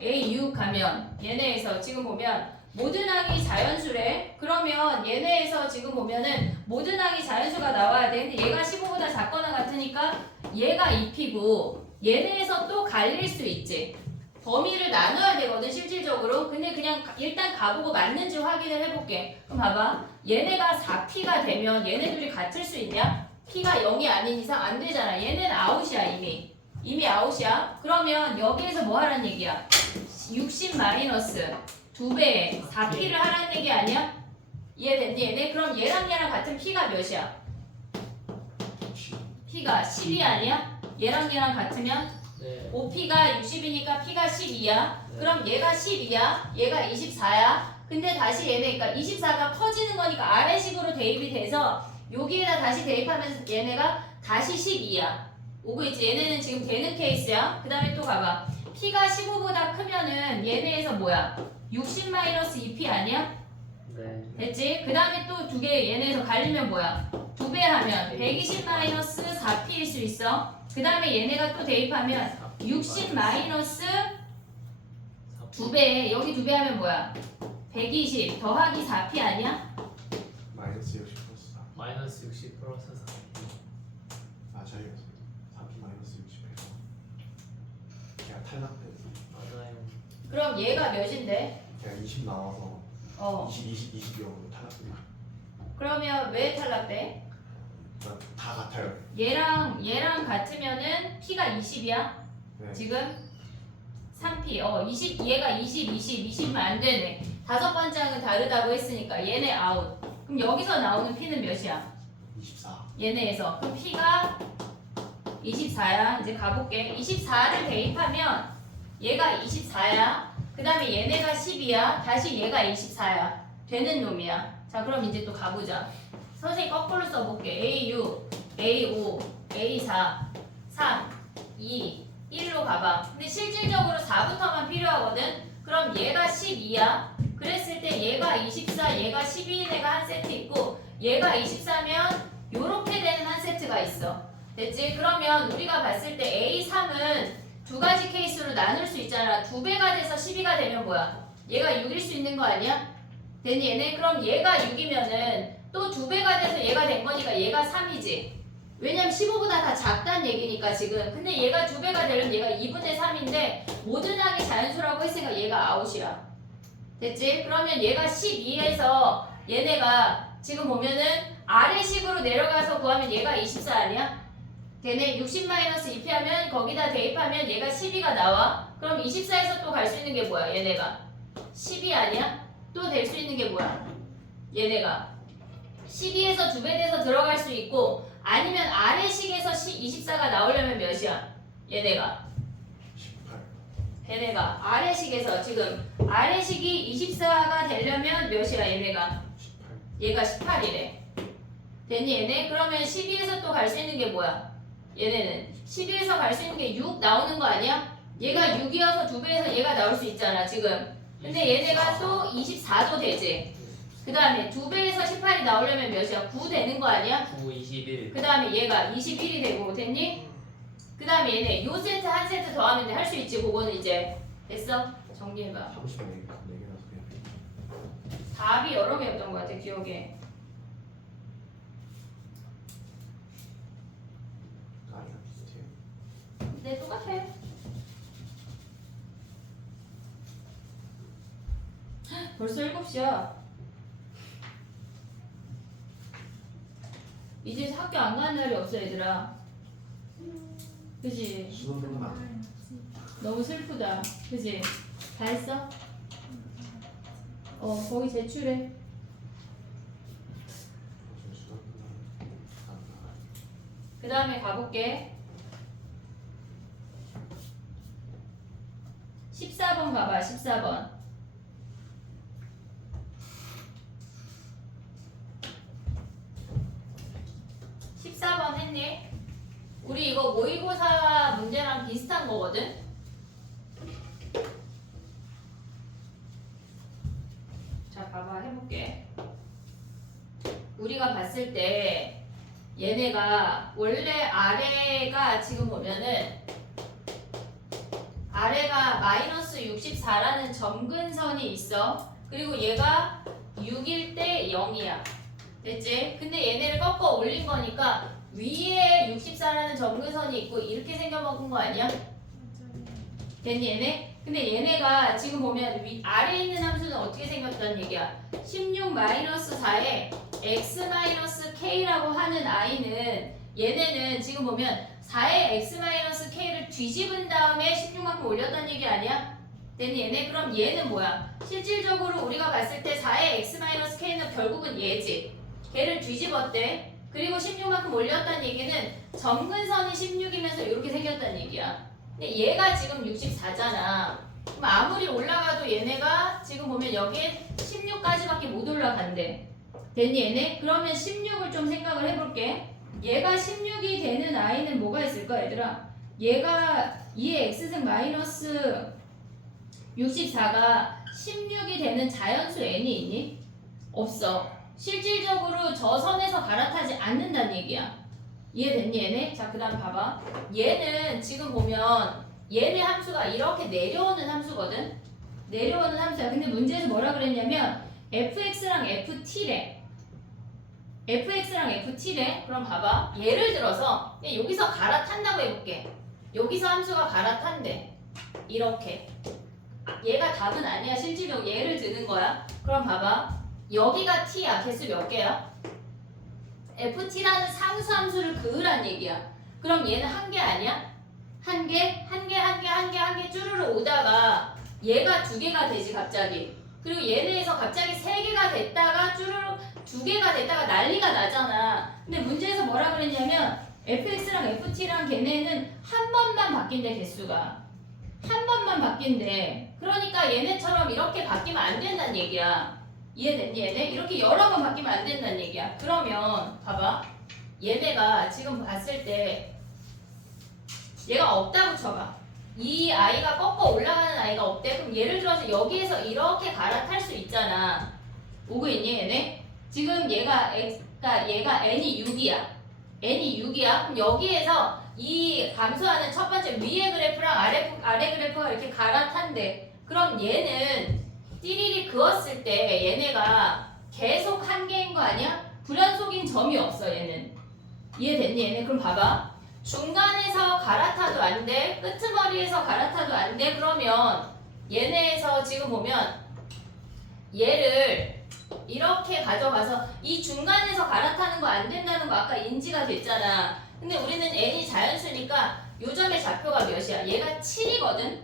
A6 가면 얘네에서 지금 보면 모든 항이 자연수래. 그러면 얘네에서 지금 보면은 모든 항이 자연수가 나와야 돼. 근데 얘가 15보다 작거나 같으니까 얘가 2P고 얘네에서 또 갈릴 수 있지. 범위를 나눠야 되거든 실질적으로. 근데 그냥 일단 가보고 맞는지 확인을 해볼게. 그럼 봐봐. 얘네가 4P가 되면 얘네들이 같을 수 있냐? P가 0이 아닌 이상 안 되잖아. 얘는 아웃이야 이미. 이미 아웃이야. 그러면 여기에서 뭐 하란 얘기야? 60 마이너스 2배 4P를 하라는 얘기 아니야? 이해됐니 얘네? 그럼 얘랑 얘랑 같은 P가 몇이야? P가 10이 아니야? 얘랑 얘랑 같으면? 네. 5P가 60이니까 P가 12야. 네. 그럼 얘가 12야. 얘가 24야. 근데 다시 얘네, 그러니까 24가 커지는 거니까 아래식으로 대입이 돼서 여기에다 다시 대입하면서 얘네가 다시 12야. 오고 있지? 얘네는 지금 되는 케이스야. 그 다음에 또 가봐. P가 15보다 크면은 얘네에서 뭐야? 60-2P 아니야? 네. 됐지? 그 다음에 또 두 개 얘네에서 갈리면 뭐야? 2배 하면 120-4P일 수 있어. 그 다음에 얘네가 또 대입하면 60 마이너스 2배. 여기 2배 하면 뭐야? 120 더하기 4P 아니야? 마이너스 60 플러스 4. 마이너스 60 플러스 4. 맞아요. 4P 마이너스 60에서 걔가 탈락돼서 맞아요. 그럼 얘가 몇인데? 걔가 20 나와서 20 탈락돼요. 그러면 왜 탈락돼? 다 같아요. 얘랑 같으면은 P가 20이야. 네. 지금 3P 20 얘가 20면 안 되네. 다섯 번째 항은 다르다고 했으니까 얘네 아웃. 그럼 여기서 나오는 P는 몇이야? 24. 얘네에서. 그럼 P가 24야. 이제 가볼게. 24를 대입하면 얘가 24야. 그 다음에 얘네가 10이야. 다시 얘가 24야. 되는 놈이야. 자 그럼 이제 또 가보자. 선생님 거꾸로 써볼게. A6, A5, A4, 3, 2, 1로 가봐. 근데 실질적으로 4부터만 필요하거든. 그럼 얘가 12야. 그랬을 때 얘가 24, 얘가 12인 애가 한 세트 있고 얘가 24면 요렇게 되는 한 세트가 있어. 됐지? 그러면 우리가 봤을 때 A3은 두 가지 케이스로 나눌 수 있잖아. 2배가 돼서 12가 되면 뭐야? 얘가 6일 수 있는 거 아니야? 됐니 얘네? 그럼 얘가 6이면은 또 2배가 돼서 얘가 된 거니까 얘가 3이지. 왜냐면 15보다 다 작다는 얘기니까 지금. 근데 얘가 2배가 되려면 얘가 2분의 3인데 모든 항이 자연수라고 했으니까 얘가 아웃이야. 됐지? 그러면 얘가 12에서 얘네가 지금 보면은 아래식으로 내려가서 구하면 얘가 24 아니야? 되네. 60-2 피하면 거기다 대입하면 얘가 12가 나와. 그럼 24에서 또 갈 수 있는 게 뭐야? 얘네가 12 아니야? 또 될 수 있는 게 뭐야? 얘네가 12에서 2배 돼서 들어갈 수 있고 아니면 아래식에서 24가 나오려면 몇이야? 얘네가 18. 얘네가 아래식에서 지금 아래식이 24가 되려면 몇이야? 얘네가 18. 얘가 18이래. 됐니 얘네? 그러면 12에서 또 갈 수 있는 게 뭐야? 얘네는 12에서 갈 수 있는 게 6 나오는 거 아니야? 얘가 6이어서 2배에서 얘가 나올 수 있잖아 지금. 근데 얘네가 또 24도 되지. 그 다음에 2배에서 18이 나오려면 몇이야? 9 되는 거 아니야? 9, 21. 그 다음에 얘가 21이 되고 됐니? 그 다음에 얘네 요 세트 한 세트 더하면 돼. 할 수 있지. 그거는 이제 됐어? 정리해봐. 30에 4개라서 그냥. 답이 여러 개였던 것 같아 기억에. 아니야 비슷해요. 네 똑같아. 벌써 7시야. 이제 학교 안 가는 날이 없어 얘들아. 그지? 수능 끝나. 너무 슬프다. 그지? 다 했어? 거기 제출해. 수능 끝나. 안 나가. 그 다음에 가볼게. 14번 가봐. 14번. 14번 했니? 우리 이거 모의고사 문제랑 비슷한 거거든? 자, 봐봐. 해볼게. 우리가 봤을 때 얘네가 원래 아래가 지금 보면은 아래가 마이너스 64라는 점근선이 있어. 그리고 얘가 6일 때 0이야. 됐지? 근데 얘네를 꺾어 올린 거니까 위에 64라는 점근선이 있고 이렇게 생겨먹은 거 아니야? 됐니 얘네? 근데 얘네가 지금 보면 아래에 있는 함수는 어떻게 생겼다는 얘기야? 16-4에 x-k라고 하는 i는 얘네는 지금 보면 4의 x-k를 뒤집은 다음에 16만큼 올렸다는 얘기 아니야? 됐니 얘네? 그럼 얘는 뭐야? 실질적으로 우리가 봤을 때 4의 x-k는 결국은 얘지. 걔를 뒤집었대. 그리고 16만큼 올렸다는 얘기는 점근선이 16이면서 이렇게 생겼다는 얘기야. 근데 얘가 지금 64잖아. 그럼 아무리 올라가도 얘네가 지금 보면 여기에 16까지밖에 못 올라간대. 됐니 얘네? 그러면 16을 좀 생각을 해볼게. 얘가 16이 되는 i는 뭐가 있을까 얘들아? 얘가 2의 x승 마이너스 64가 16이 되는 자연수 n이 있니? 없어. 실질적으로 저 선에서 갈아타지 않는다는 얘기야. 이해됐니 얘네? 자, 그 다음 봐봐. 얘는 지금 보면 얘네 함수가 이렇게 내려오는 함수거든? 내려오는 함수야. 근데 문제에서 뭐라 그랬냐면 fx랑 ft래. fx랑 ft래. 그럼 봐봐. 예를 들어서 그냥 여기서 갈아탄다고 해볼게. 여기서 함수가 갈아탄대. 이렇게. 얘가 답은 아니야. 실질적으로 예를 드는 거야. 그럼 봐봐. 여기가 t야. 개수 몇 개야? ft라는 상수 함수를 그으란 얘기야. 그럼 얘는 한 개 아니야? 한 개 쭈르르 오다가 얘가 2개가 되지 갑자기. 그리고 얘네에서 갑자기 3개가 됐다가 쭈르르 2개가 됐다가 난리가 나잖아. 근데 문제에서 뭐라 그랬냐면 fx랑 ft랑 걔네는 한 번만 바뀐대 개수가. 한 번만 바뀐대. 그러니까 얘네처럼 이렇게 바뀌면 안 된다는 얘기야. 이해됐니 얘네? 이렇게 여러 번 바뀌면 안 된다는 얘기야. 그러면 봐봐. 얘네가 지금 봤을 때 얘가 없다고 쳐봐. 이 아이가 꺾어 올라가는 아이가 없대. 그럼 예를 들어서 여기에서 이렇게 갈아탈 수 있잖아. 오고 있니 얘네? 지금 얘가 그러니까 얘가 n이 6이야. n이 6이야. 그럼 여기에서 이 감소하는 첫 번째 위의 그래프랑 아래 그래프가 이렇게 갈아탄대. 그럼 얘는 띠리리 그었을 때 얘네가 계속 한 개인 거 아니야? 불연속인 점이 없어 얘는. 이해됐니 얘네? 그럼 봐봐. 중간에서 갈아타도 안 돼. 끄트머리에서 갈아타도 안 돼. 그러면 얘네에서 지금 보면 얘를 이렇게 가져가서 이 중간에서 갈아타는 거 안 된다는 거 아까 인지가 됐잖아. 근데 우리는 n이 자연수니까 요점의 좌표가 몇이야? 얘가 7이거든?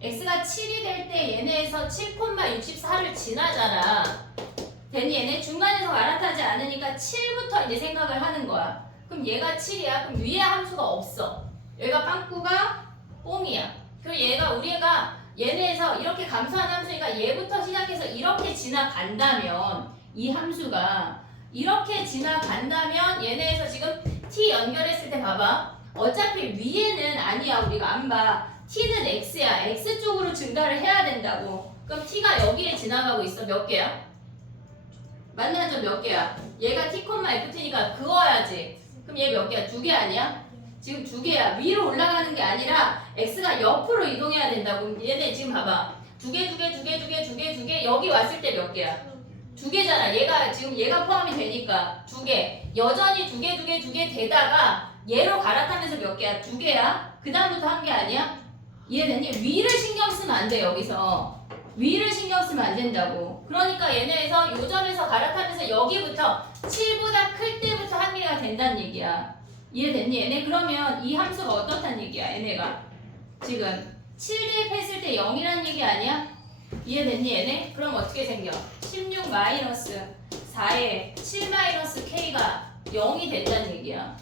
x가 7이 될 때 얘네에서 7,64를 지나잖아. 됐니? 얘네 중간에서 갈아타지 않으니까 7부터 이제 생각을 하는 거야. 그럼 얘가 7이야. 그럼 위에 함수가 없어. 얘가 빵꾸가 뽕이야. 그럼 얘가 우리가 얘네에서 이렇게 감소한 함수니까 얘부터 시작해서 이렇게 지나간다면 이 함수가 이렇게 지나간다면 얘네에서 지금 t 연결했을 때 봐봐. 어차피 위에는 아니야. 우리가 안 봐. t는 x야. x 쪽으로 증가를 해야 된다고. 그럼 t가 여기에 지나가고 있어. 몇 개야? 만나는 점 몇 개야? 얘가 t, ft니까 그어야지. 그럼 얘 몇 개야? 2개 아니야? 지금 2개야. 위로 올라가는 게 아니라 x가 옆으로 이동해야 된다고. 얘네 지금 봐봐. 2개 여기 왔을 때 몇 개야? 2개잖아. 얘가 지금 얘가 포함이 되니까 2개. 여전히 2개 되다가 얘로 갈아타면서 몇 개야? 2개야. 그 다음부터 한 개 아니야? 이해됐니? 위를 신경 쓰면 안 돼. 여기서 위를 신경 쓰면 안 된다고. 그러니까 얘네에서 요점에서 갈아타면서 여기부터 7보다 클 때부터 한 개가 된다는 얘기야. 이해됐니? 얘네 그러면 이 함수가 어떻단 얘기야? 얘네가 지금 7 대입했을 때 0이란 얘기 아니야? 이해됐니? 얘네? 그럼 어떻게 생겨? 16 마이너스 4에 7 마이너스 k가 0이 된다는 얘기야.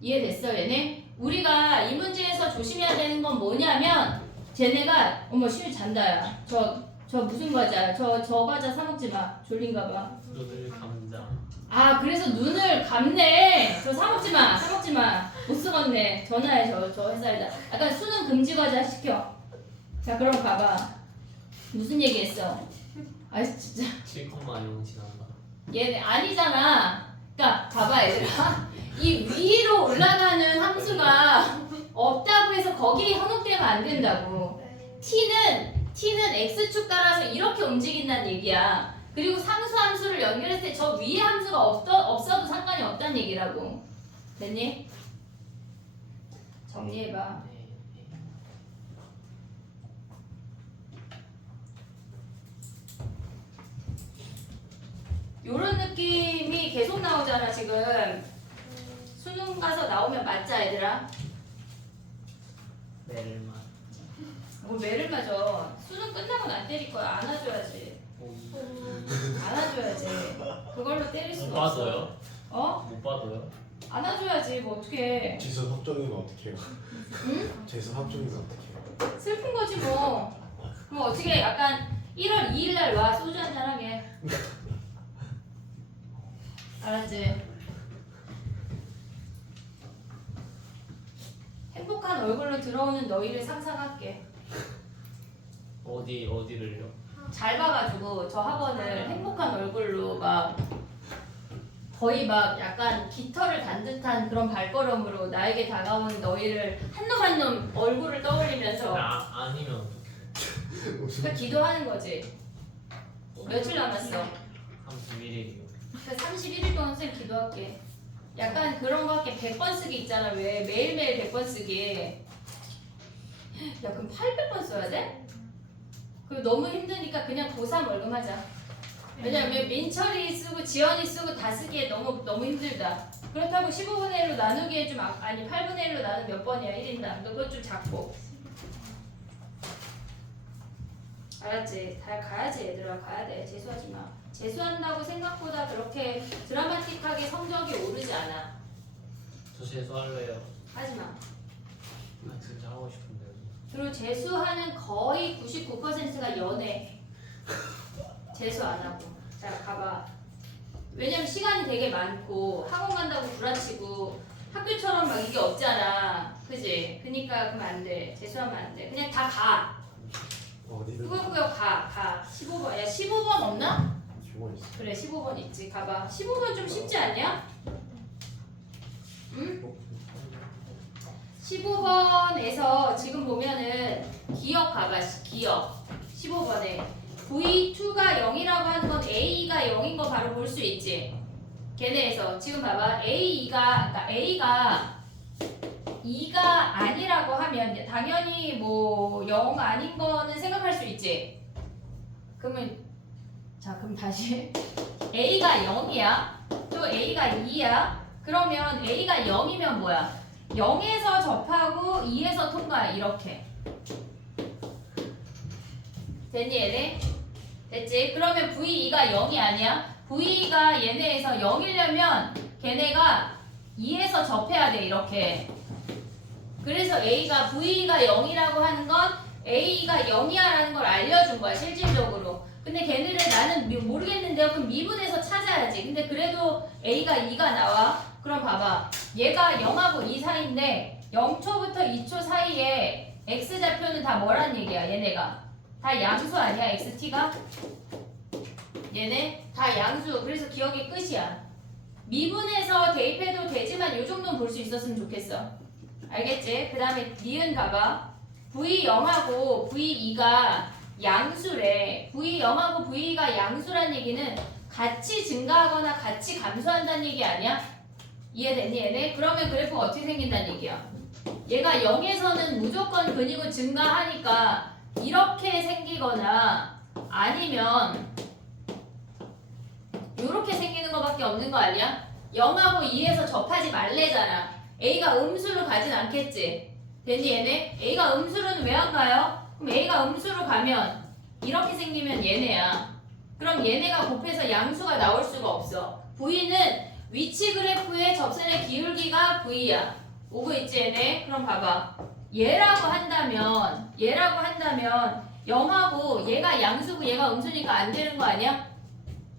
이해됐어 얘네? 우리가 이 문제에서 조심해야 되는 건 뭐냐면 쟤네가 어머 실 잔다야. 저 무슨 과자? 저 과자 사 먹지 마. 졸린가 봐. 눈을 감자. 아 그래서 눈을 감네. 저 사 먹지 마. 사 먹지 마. 못 쓰겠네. 전화해 저 회사에다. 약간 수능 금지 과자 시켜. 자 그럼 가봐. 무슨 얘기했어? 아 진짜. 7,0 지난다. 얘네 아니잖아. 그러니까 봐봐 얘들아. 이 위로 올라가는 함수가 없다고 해서 거기에 현혹되면 안 된다고. t는 x축 따라서 이렇게 움직인다는 얘기야. 그리고 상수 함수를 연결했을 때 저 위에 함수가 없어도 상관이 없다는 얘기라고. 됐니? 정리해봐. 네. 요런 느낌이 계속 나오잖아 지금. 수능 가서 나오면 맞자 얘들아. 매를 맞. 뭐 매를 맞아. 수능 끝나고는 안 때릴 거야. 안아줘야지. 안아줘야지. 그걸로 때릴 못 수가 없어. 봐도요? 어? 못 봐도요? 안아줘야지. 뭐 어떡해. 재수 합격이면 어떡해요? 응? 재수 합격이면 어떡해요? 슬픈 거지 뭐. 그럼 어떻게 약간 1월 2일 날 와. 소주 한잔 하게. 알았지? 행복한 얼굴로 들어오는 너희를 상상할게. 어디를요? 잘 봐가지고 저 학원을 행복한 얼굴로 막 거의 막 약간 깃털을 단 듯한 그런 발걸음으로 나에게 다가오는 너희를 한 놈 한 놈 얼굴을 떠올리면서 아니면 어떡해? 그 기도하는 거지. 며칠 남았어? 31일이요. 그 31일 동안 선생님 기도할게. 약간 그런 거 할게. 100번 쓰기 있잖아. 왜 매일매일 100번 쓰기. 야 그럼 800번 써야 돼? 그럼 너무 힘드니까 그냥 고3 월급 하자. 왜냐면 민철이 쓰고 지연이 쓰고 다 쓰기에 너무 힘들다. 그렇다고 15분의 1로 나누기에 좀 아니 8분의 1로 나누면 몇 번이야 1인당. 그것 좀 작고. 알았지? 잘 가야지 얘들아. 가야 돼. 재수하지 마. 재수한다고 생각보다 그렇게 드라마틱하게 성적이 오르지 않아. 저 재수할래요. 하지 마. 아 진짜 하고 싶은데요. 그리고 재수하는 거의 99%가 연애. 재수 안 하고. 자 가봐. 왜냐면 시간이 되게 많고 학원 간다고 구라치고 학교처럼 막 이게 없잖아. 그지? 그니까 그러면 안 돼. 재수하면 안 돼. 그냥 다 가. 어디를 꾸역꾸역 가. 15번. 야 15번 없나? 주고 있어? 그래 15번 있지. 가봐. 15번 좀 쉽지 않냐? 응? 15번에서 지금 보면은 기억 가봐. 기억. 15번에 V2가 0이라고 하는 건 A가 0인 거 바로 볼 수 있지. 걔네에서 지금 봐봐 그러니까 A가 2가 아니라고 하면 당연히 뭐 0 아닌 거는 생각할 수 있지. 그러면 그럼 다시 A가 0이야. 또 A가 2야. 그러면 A가 0이면 뭐야? 0에서 접하고 2에서 통과 이렇게. 됐니 얘네? 됐지? 그러면 V2가 0이 아니야? V가 얘네에서 0이려면 걔네가 2에서 접해야 돼 이렇게. 그래서 A가 V가 0이라고 하는 건 A가 0이야라는 걸 알려준 거야 실질적으로. 근데 걔네를 나는 모르겠는데 그럼 미분해서 찾아야지. 근데 그래도 A가 2가 나와. 그럼 봐봐. 얘가 0하고 2 사이인데 0초부터 2초 사이에 X좌표는 다 뭐란 얘기야 얘네가. 다 양수 아니야 XT가? 얘네 다 양수. 그래서 기억이 끝이야. 미분해서 대입해도 되지만 요 정도는 볼 수 있었으면 좋겠어. 알겠지? 그 다음에 니은 봐봐. V0하고 V2가 양수래. V0하고 V2가 양수란 얘기는 같이 증가하거나 같이 감소한다는 얘기 아니야? 이해됐니 얘네? 그러면 그래프가 어떻게 생긴다는 얘기야? 얘가 0에서는 무조건 근이고 증가하니까 이렇게 생기거나 아니면 이렇게 생기는 것밖에 없는 거 아니야? 0하고 2에서 접하지 말래잖아. A가 음수로 가진 않겠지. 됐니 얘네? A가 음수로는 왜 안 가요? 그럼 A가 음수로 가면 이렇게 생기면 얘네야. 그럼 얘네가 곱해서 양수가 나올 수가 없어. V는 위치 그래프의 접선의 기울기가 V야. 오고 있지 얘네? 그럼 봐봐. 얘라고 한다면 0하고 얘가 양수고 얘가 음수니까 안 되는 거 아니야?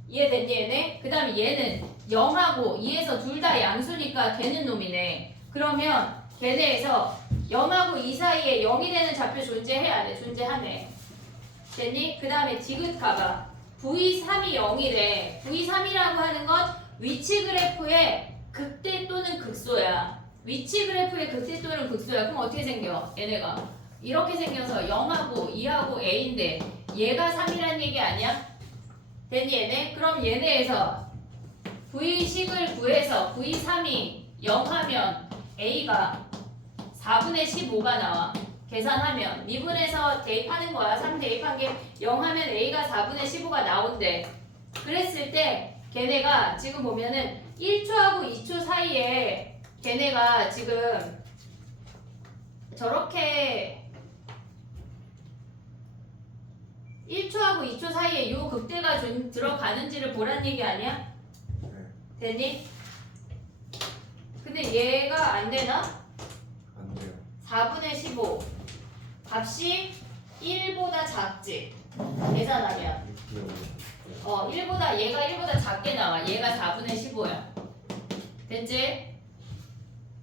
이해됐니 얘네? 그 다음에 얘는 0하고 2에서 둘 다 양수니까 되는 놈이네. 그러면 걔네에서 0하고 2 사이에 0이 되는 좌표 존재해야 돼. 존재하네. 됐니? 그 다음에 디귿 가봐. V3이 0이래. V3이라고 하는 건 위치 그래프의 극대 또는 극소야. 위치 그래프의 극대 또는 극소야. 그럼 어떻게 생겨? 얘네가 이렇게 생겨서 0하고 2하고 A인데 얘가 3이란 얘기 아니야? 됐니 얘네? 그럼 얘네에서 V식을 구해서 V3이 0하면 A가 4분의 15가 나와. 계산하면 미분해서 대입하는 거야. 3 대입한 게 0하면 A가 4분의 15가 나온대. 그랬을 때 걔네가 지금 보면은 1초하고 2초 사이에 걔네가 지금 저렇게 1초하고 2초 사이에 요 극대가 좀 들어가는지를 보란 얘기 아니야? 네. 됐니? 근데 얘가 안 되나? 안 돼요. 4분의 15 값이 1보다 작지? 계산하면 1보다 얘가 1보다 작게 나와. 얘가 4분의 15야. 됐지?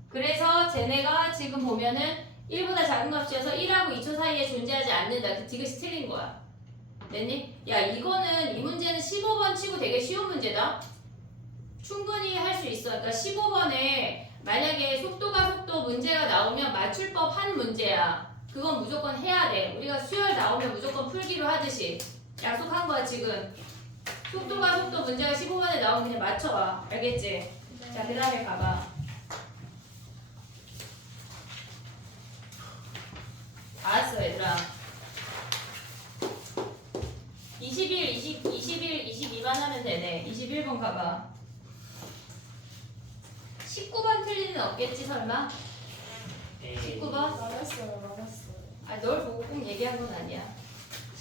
그래서 쟤네가 지금 보면은 1보다 작은 값이어서 1하고 2초 사이에 존재하지 않는다. 그 디귿이 틀린 거야. 됐니? 야 이거는 이 문제는 15번 치고 되게 쉬운 문제다. 충분히 할 수 있어. 그러니까 15번에 만약에 속도 문제가 나오면 맞출법 한 문제야. 그건 무조건 해야 돼. 우리가 수열 나오면 무조건 풀기로 하듯이 약속한 거야 지금. 속도 문제가 15번에 나오면 그냥 맞춰봐. 알겠지? 자 그 다음에 가봐. 다 왔어 얘들아. 21, 22만 하면 되네. 21번 가봐. 19번 틀리는 애 없겠지 설마? 19번? 말했어요. 아 널 보고 꼭 얘기한 건 아니야.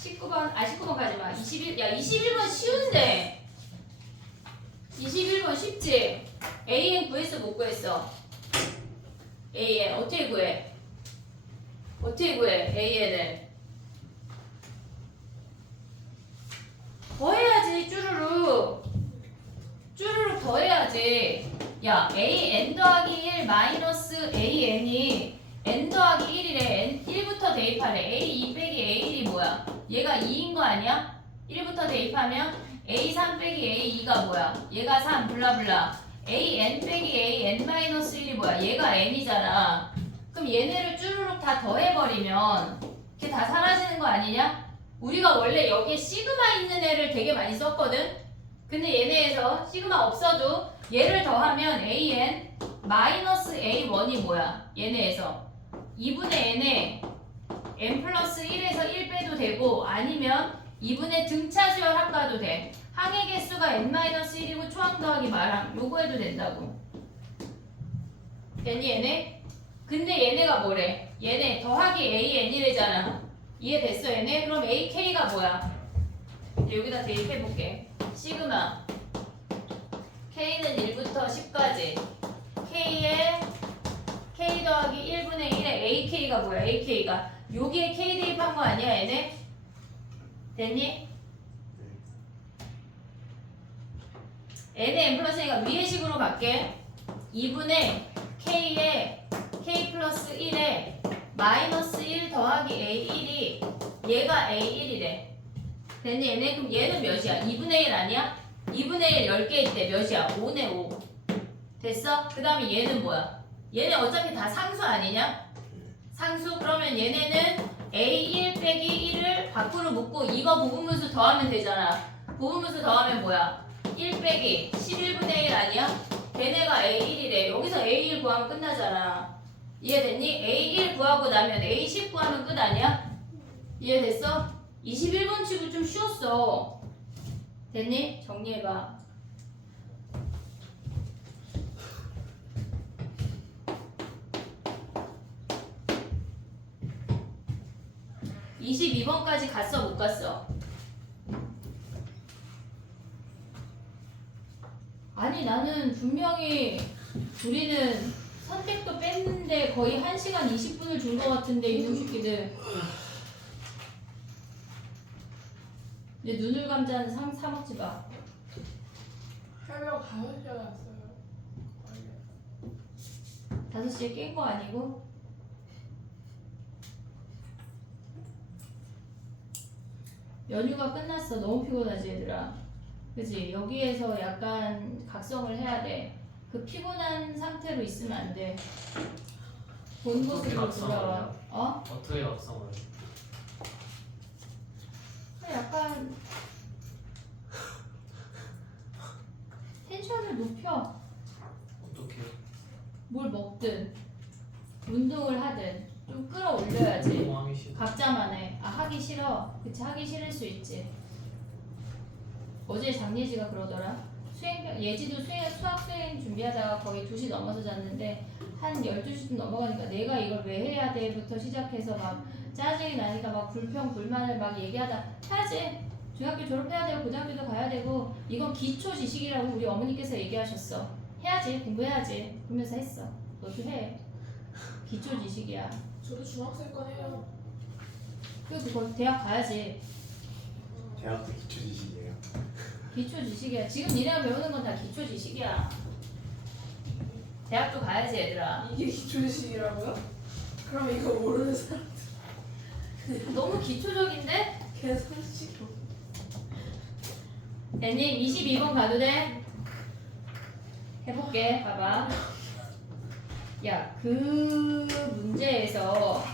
19번 가지마. 21번 쉬운데. 21번 쉽지? AN 구했어 못 구했어? AN 어떻게 구해? AN을 더해야지. 쭈루룩 더해야지. 야 AN 더하기 1 마이너스 AN이 N 더하기 1이래. N 1부터 대입하래. A2 빼기 A1이 뭐야? 얘가 2인 거 아니야? 1부터 대입하면 A3 빼기 A2가 뭐야? 얘가 3 블라블라. AN 빼기 AN 마이너스 1이 뭐야? 얘가 N이잖아. 그럼 얘네를 쭈루룩 다 더해버리면 걔 다 사라지는 거 아니냐? 우리가 원래 여기에 시그마 있는 애를 되게 많이 썼거든? 근데 얘네에서 시그마 없어도 얘를 더하면 an 마이너스 a1이 뭐야? 얘네에서 2분의 n에 n 플러스 1에서 1 빼도 되고 아니면 2분의 등차수열 합가도 돼. 항의 개수가 n-1이고 초항 더하기 마랑 요거 해도 된다고. 됐니 얘네? 근데 얘네가 뭐래? 얘네 더하기 an이래잖아. 이해됐어 얘네? 그럼 ak가 뭐야? 여기다 대입해볼게. 시그마 k는 1부터 10까지 k에 k 더하기 1분의 1의 ak가 뭐야? ak가 여기에 k 대입한 거 아니야 얘네? 됐니? n의 n 플러스 1가 위의 식으로 갈게. 2분의 k에 k 플러스 1에 마이너스 1 더하기 a1이 얘가 a1이래. 됐니 얘네? 그럼 얘는 몇이야? 2분의 1 아니야? 2분의 1 10개 있대. 몇이야? 5네 5. 됐어? 그 다음에 얘는 뭐야? 얘네 어차피 다 상수 아니냐? 상수? 그러면 얘네는 a1 빼기 1을 밖으로 묶고 이거 부분분수 더하면 되잖아. 부분분수 더하면 뭐야? 1 빼기 11분의 1 아니야? 걔네가 a1이래. 여기서 a1 구하면 끝나잖아. 이해됐니? a1 구하고 나면 a10 구하면 끝 아니야? 이해됐어? 21번 치고 좀 쉬웠어. 됐니? 정리해봐. (22번까지) 갔어 못 갔어? 아니 나는 분명히 우리는 선택도 뺐는데 거의 1시간 20분을 준 것 같은데 이놈 새끼들. 내 눈을 감자는 사 먹지 마. 새벽 5시에 왔어요. 5시에 깬 거 아니고? 연휴가 끝났어. 너무 피곤하지 얘들아. 그치? 여기에서 약간 각성을 해야 돼. 그 피곤한 상태로 있으면 안 돼. 본 어떻게 곳으로 각성을 돌아와. 해요? 어? 어떻게 각성을? 약간 텐션을 높여. 어떻게? 뭘 먹든 운동을 하든 좀 끌어올려야지. 운동하기 싫어. 각자만의. 아 하기 싫어. 그치 하기 싫을 수 있지. 어제 장예지가 그러더라. 예지도 수학 수행 준비하다가 거의 2시 넘어서 잤는데 한 12시쯤 넘어가니까 내가 이걸 왜 해야 돼?부터 시작해서 막 짜증이 나니까 막 불평 불만을 막 얘기하다 해야지. 중학교 졸업해야 되고 고등학교도 가야 되고 이건 기초 지식이라고 우리 어머니께서 얘기하셨어. 해야지 공부해야지. 그러면서 했어. 너도 해. 기초 지식이야. 저도 중학생 건 해요. 그리고 그거 대학 가야지. 대학도 기초 지식이에요. 기초 지식이야. 지금 니네가 배우는 건 다 기초 지식이야. 대학도 가야지 얘들아. 이게 기초식이라고요? 그럼 이거 모르는 사람 너무 기초적인데? 계산식으로. 애님 22번 가도 돼? 해볼게. 봐봐. 야, 그 문제에서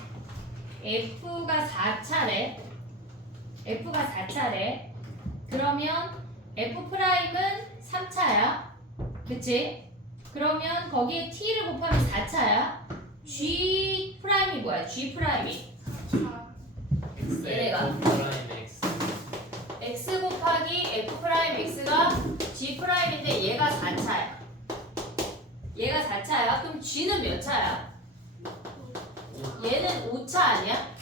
F가 4차례. F가 4차례. 그러면 F'은 3차야. 그치? 그러면 거기에 T를 곱하면 4차야. G'이 뭐야? G'이. 얘네가. F 프라임 X. X 곱하기 F'X가 G'인데 얘가 4차야. 얘가 4차야. 그럼 G는 몇 차야? 얘는 5차 아니야?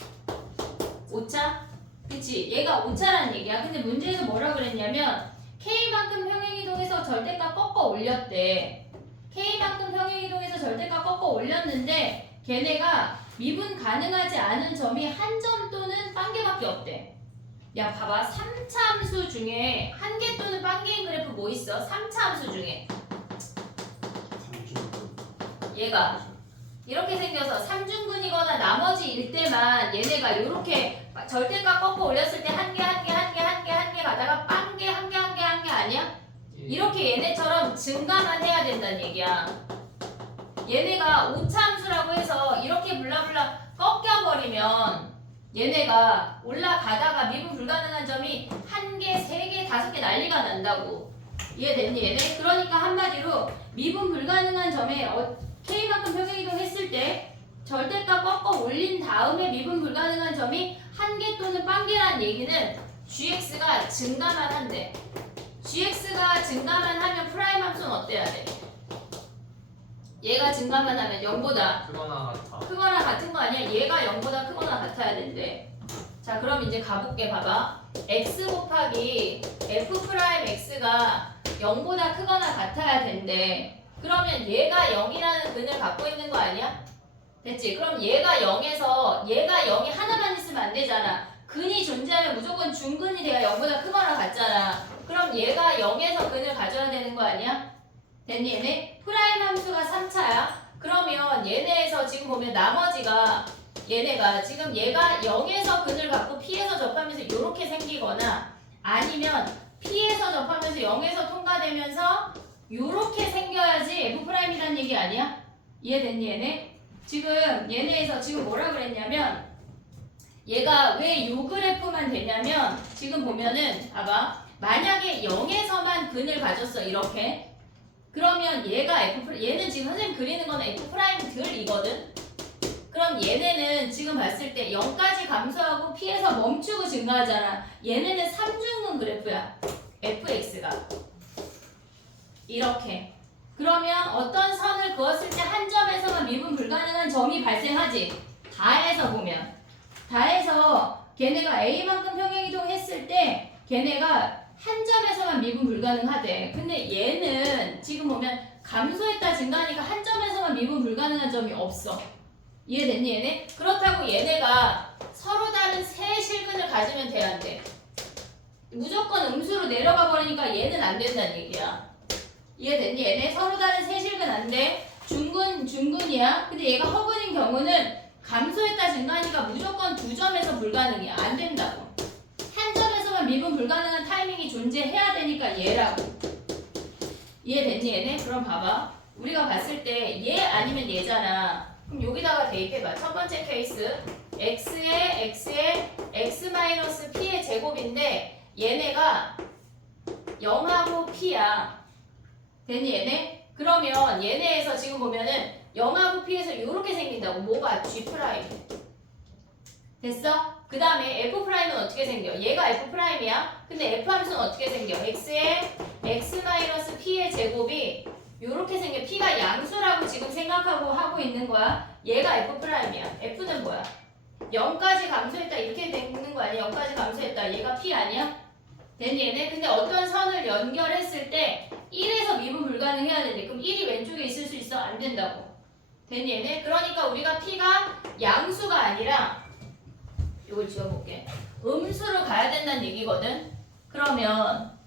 5차? 그치? 얘가 5차라는 얘기야. 근데 문제에서 뭐라 그랬냐면 K만큼 평행이동해서 절대값 꺾어 올렸대. K만큼 평행이동해서 절대값 꺾어 올렸는데 걔네가 미분 가능하지 않은 점이 한 점 또는 반 개밖에 없대. 야 봐봐. 3차 함수 중에 한 개 또는 반 개인 그래프 뭐 있어? 3차 함수 중에 얘가 이렇게 생겨서 삼중근이거나 나머지 일 때만 얘네가 이렇게 절대값 꺾어 올렸을 때 한 개 가다가 한 개 아니야? 이렇게 얘네처럼 증가만 해야 된다는 얘기야. 얘네가 오차함수라고 해서 이렇게 블라블라 꺾여버리면 얘네가 올라가다가 미분 불가능한 점이 한 개, 세 개, 5개 난리가 난다고. 이해됐니 얘네? 그러니까 한마디로 미분 불가능한 점에 K만큼 평행이동 했을 때 절대값 꺾어 올린 다음에 미분 불가능한 점이 한 개 또는 빵개라는 얘기는 gx가 증가만 한대. gx가 증가만 하면 프라임 함수는 어때야 돼? 얘가 증가만 하면 0보다 그거나 같아. 크거나 같은 거 아니야? 얘가 0보다 크거나 같아야 된대. 자 그럼 이제 가볼게. 봐봐. x 곱하기 f 프라임 x가 0보다 크거나 같아야 된대. 그러면 얘가 0이라는 근을 갖고 있는 거 아니야? 됐지? 그럼 얘가 0이 하나만 있으면 안 되잖아. 근이 존재하면 무조건 중근이 돼야 0보다 크거나 같잖아. 그럼 얘가 0에서 근을 가져야 되는 거 아니야? 됐니 얘네? 프라임 함수가 3차야. 그러면 얘네에서 지금 보면 나머지가 얘네가 지금 얘가 0에서 근을 갖고 P에서 접하면서 이렇게 생기거나 아니면 P에서 접하면서 0에서 통과되면서 이렇게 생겨야지 F'이라는 얘기 아니야? 이해됐니 얘네? 지금 얘네에서 지금 뭐라 그랬냐면 얘가 왜 요 그래프만 되냐면 지금 보면은 봐봐. 만약에 0에서만 근을 가졌어 이렇게 그러면 얘는 지금 선생님 그리는 거는 F'들이거든. 그럼 얘네는 지금 봤을 때 0까지 감소하고 P에서 멈추고 증가하잖아. 얘네는 3중근 그래프야. fx가 이렇게. 그러면 어떤 선을 그었을 때 한 점에서만 미분 불가능한 점이 발생하지. 다해서 보면 다해서 걔네가 A만큼 평행이동했을 때 걔네가 한 점에서만 미분 불가능하대. 근데 얘는 지금 보면 감소했다 증가하니까 한 점에서만 미분 불가능한 점이 없어. 이해됐니 얘네? 그렇다고 얘네가 서로 다른 세 실근을 가지면 돼야 안 돼. 무조건 음수로 내려가 버리니까 얘는 안 된다는 얘기야. 이해됐니 얘네? 서로 다른 세 실근 안 돼. 중근이야. 근데 얘가 허근인 경우는 감소했다 증가하니까 무조건 두 점에서 불가능이야. 안 된다고. 한 점에서만 미분 불가능한 타이밍이 존재해야 되니까 얘라고. 이해됐니 얘네? 그럼 봐봐. 우리가 봤을 때 얘 아니면 얘잖아. 그럼 여기다가 대입해봐. 첫 번째 케이스 x의 x-p의 제곱인데 얘네가 0하고 p야. 됐니 얘네? 그러면 얘네에서 지금 보면은 0하고 p에서 이렇게 생긴다고. 뭐가? g'. 됐어? 그 다음에 f'은 어떻게 생겨? 얘가 f'이야. 근데 f 함수는 어떻게 생겨? x의 x-p의 제곱이 요렇게 생겨. p가 양수라고 지금 생각하고 하고 있는 거야. 얘가 f'이야. f는 뭐야? 0까지 감소했다 이렇게 되는 거 아니야? 0까지 감소했다. 얘가 p 아니야? 됐니 얘네? 근데 어떤 선을 연결했을 때 1에서 미분 불가능해야 되는데 그럼 1이 왼쪽에 있을 수 있어? 안 된다고. 됐니 얘네? 그러니까 우리가 p가 양수가 아니라 이걸 지워볼게. 음수로 가야 된다는 얘기거든. 그러면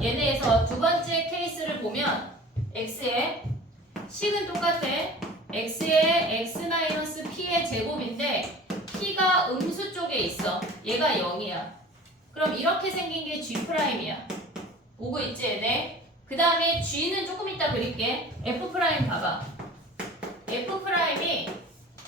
얘네에서 두 번째 케이스를 보면 x의 식은 똑같아. x의 x-p의 제곱인데 p가 음수 쪽에 있어. 얘가 0이야. 그럼 이렇게 생긴 게 g'이야. 보고 있지 얘네? 그 다음에 g는 조금 이따 그릴게. f' 봐봐. f'이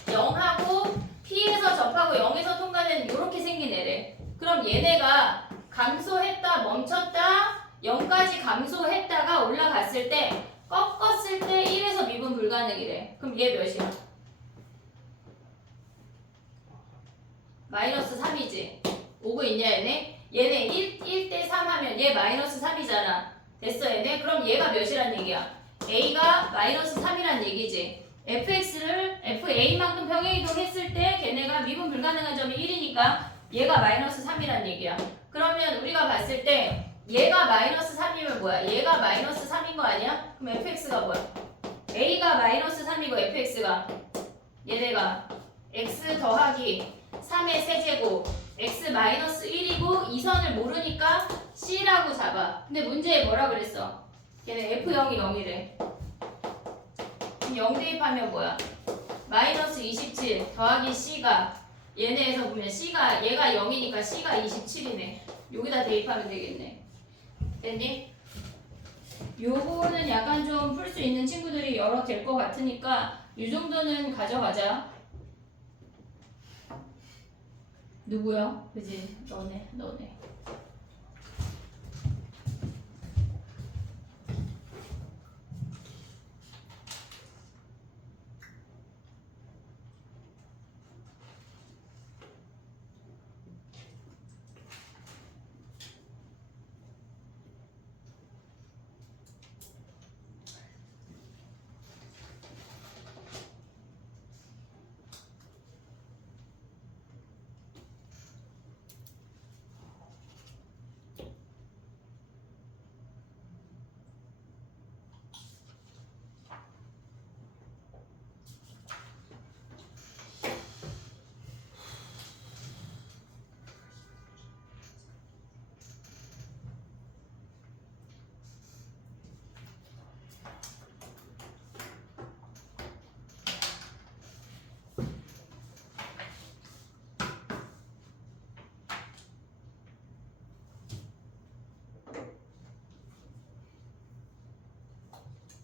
0하고 p에서 접하고 0에서 통과되는 이렇게 생긴 애래. 그럼 얘네가 감소했다 멈췄다 0까지 감소했다가 올라갔을 때 꺾었을 때 1에서 미분 불가능이래. 그럼 얘 몇이야? 마이너스 3이지. 오고 있냐 얘네? 얘네 1대 3 하면 얘 마이너스 3이잖아. 됐어 얘네? 그럼 얘가 몇이란 얘기야? a가 마이너스 3이란 얘기지. fx를 fa만큼 평행이동했을 때 걔네가 미분 불가능한 점이 1이니까 얘가 마이너스 3이란 얘기야. 그러면 우리가 봤을 때 얘가 마이너스 3이면 뭐야? 얘가 마이너스 3인 거 아니야? 그럼 fx가 뭐야? a가 마이너스 3이고 fx가 얘네가 x 더하기 3의 세제곱 x 마이너스 1이고 이 선을 모르니까 c라고 잡아. 근데 문제에 뭐라 그랬어? 얘네 f0이 0이래. 그럼 0 대입하면 뭐야? 마이너스 27 더하기 c가 얘네에서 보면 c가 얘가 0이니까 c가 27이네. 여기다 대입하면 되겠네. 됐니? 요거는 약간 좀 풀 수 있는 친구들이 여러 될 것 같으니까 이 정도는 가져가자. 누구요? 그지? 너네.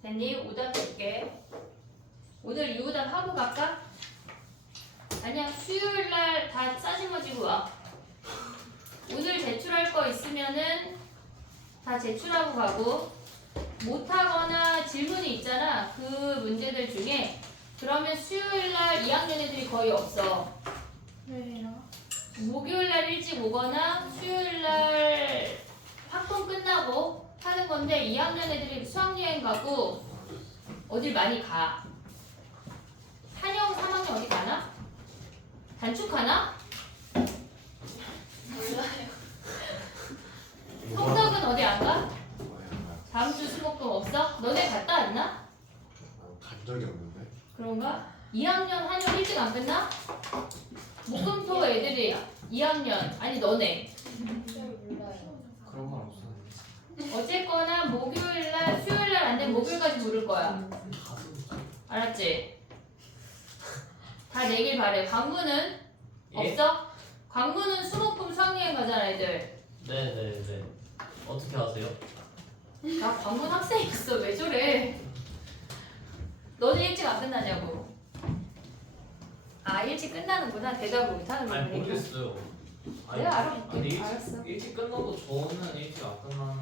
됐니? 오답 줄게. 오늘 이 오답 하고 갈까? 아니야, 수요일날 다 싸지머지고 와. 오늘 제출할 거 있으면은 다 제출하고 가고, 못하거나 질문이 있잖아. 그 문제들 중에. 그러면 수요일날 2학년 애들이 거의 없어. 왜요? 목요일날 일찍 오거나 수요일날 학원 끝나고 하는 건데 2학년 애들이 수학여행 가고 어딜 많이 가. 한영 3학년 어디 가나? 단축 가나? 몰라요. 성덕은 어디 안 가? 뭐야? 다음 주 수목금 없어? 너네 갔다 왔나? 간 적이 없는데. 그런가? 2학년 한영 일찍 안 끝나? 목금토 애들이 2학년 아니 너네 잘 몰라요. 그런 건 없었는데. 어쨌거나 목요일날 수요일날 안 되면 목요일까지 부를 거야. 가슴. 알았지? 다 내길 바래. 광구는 예? 없어? 광구는 수목금 수학여행 가잖아 애들. 네네네. 어떻게 아세요? 나 광군 학생이었어. 왜 저래? 너는 일찍 안 끝나냐고. 아 일찍 끝나는구나. 대답을 못하는 거 아니 보니까. 모르겠어요. 내가 알아볼게. 아니, 알았어. 일찍 끝나도 저는 일찍 안 끝나는.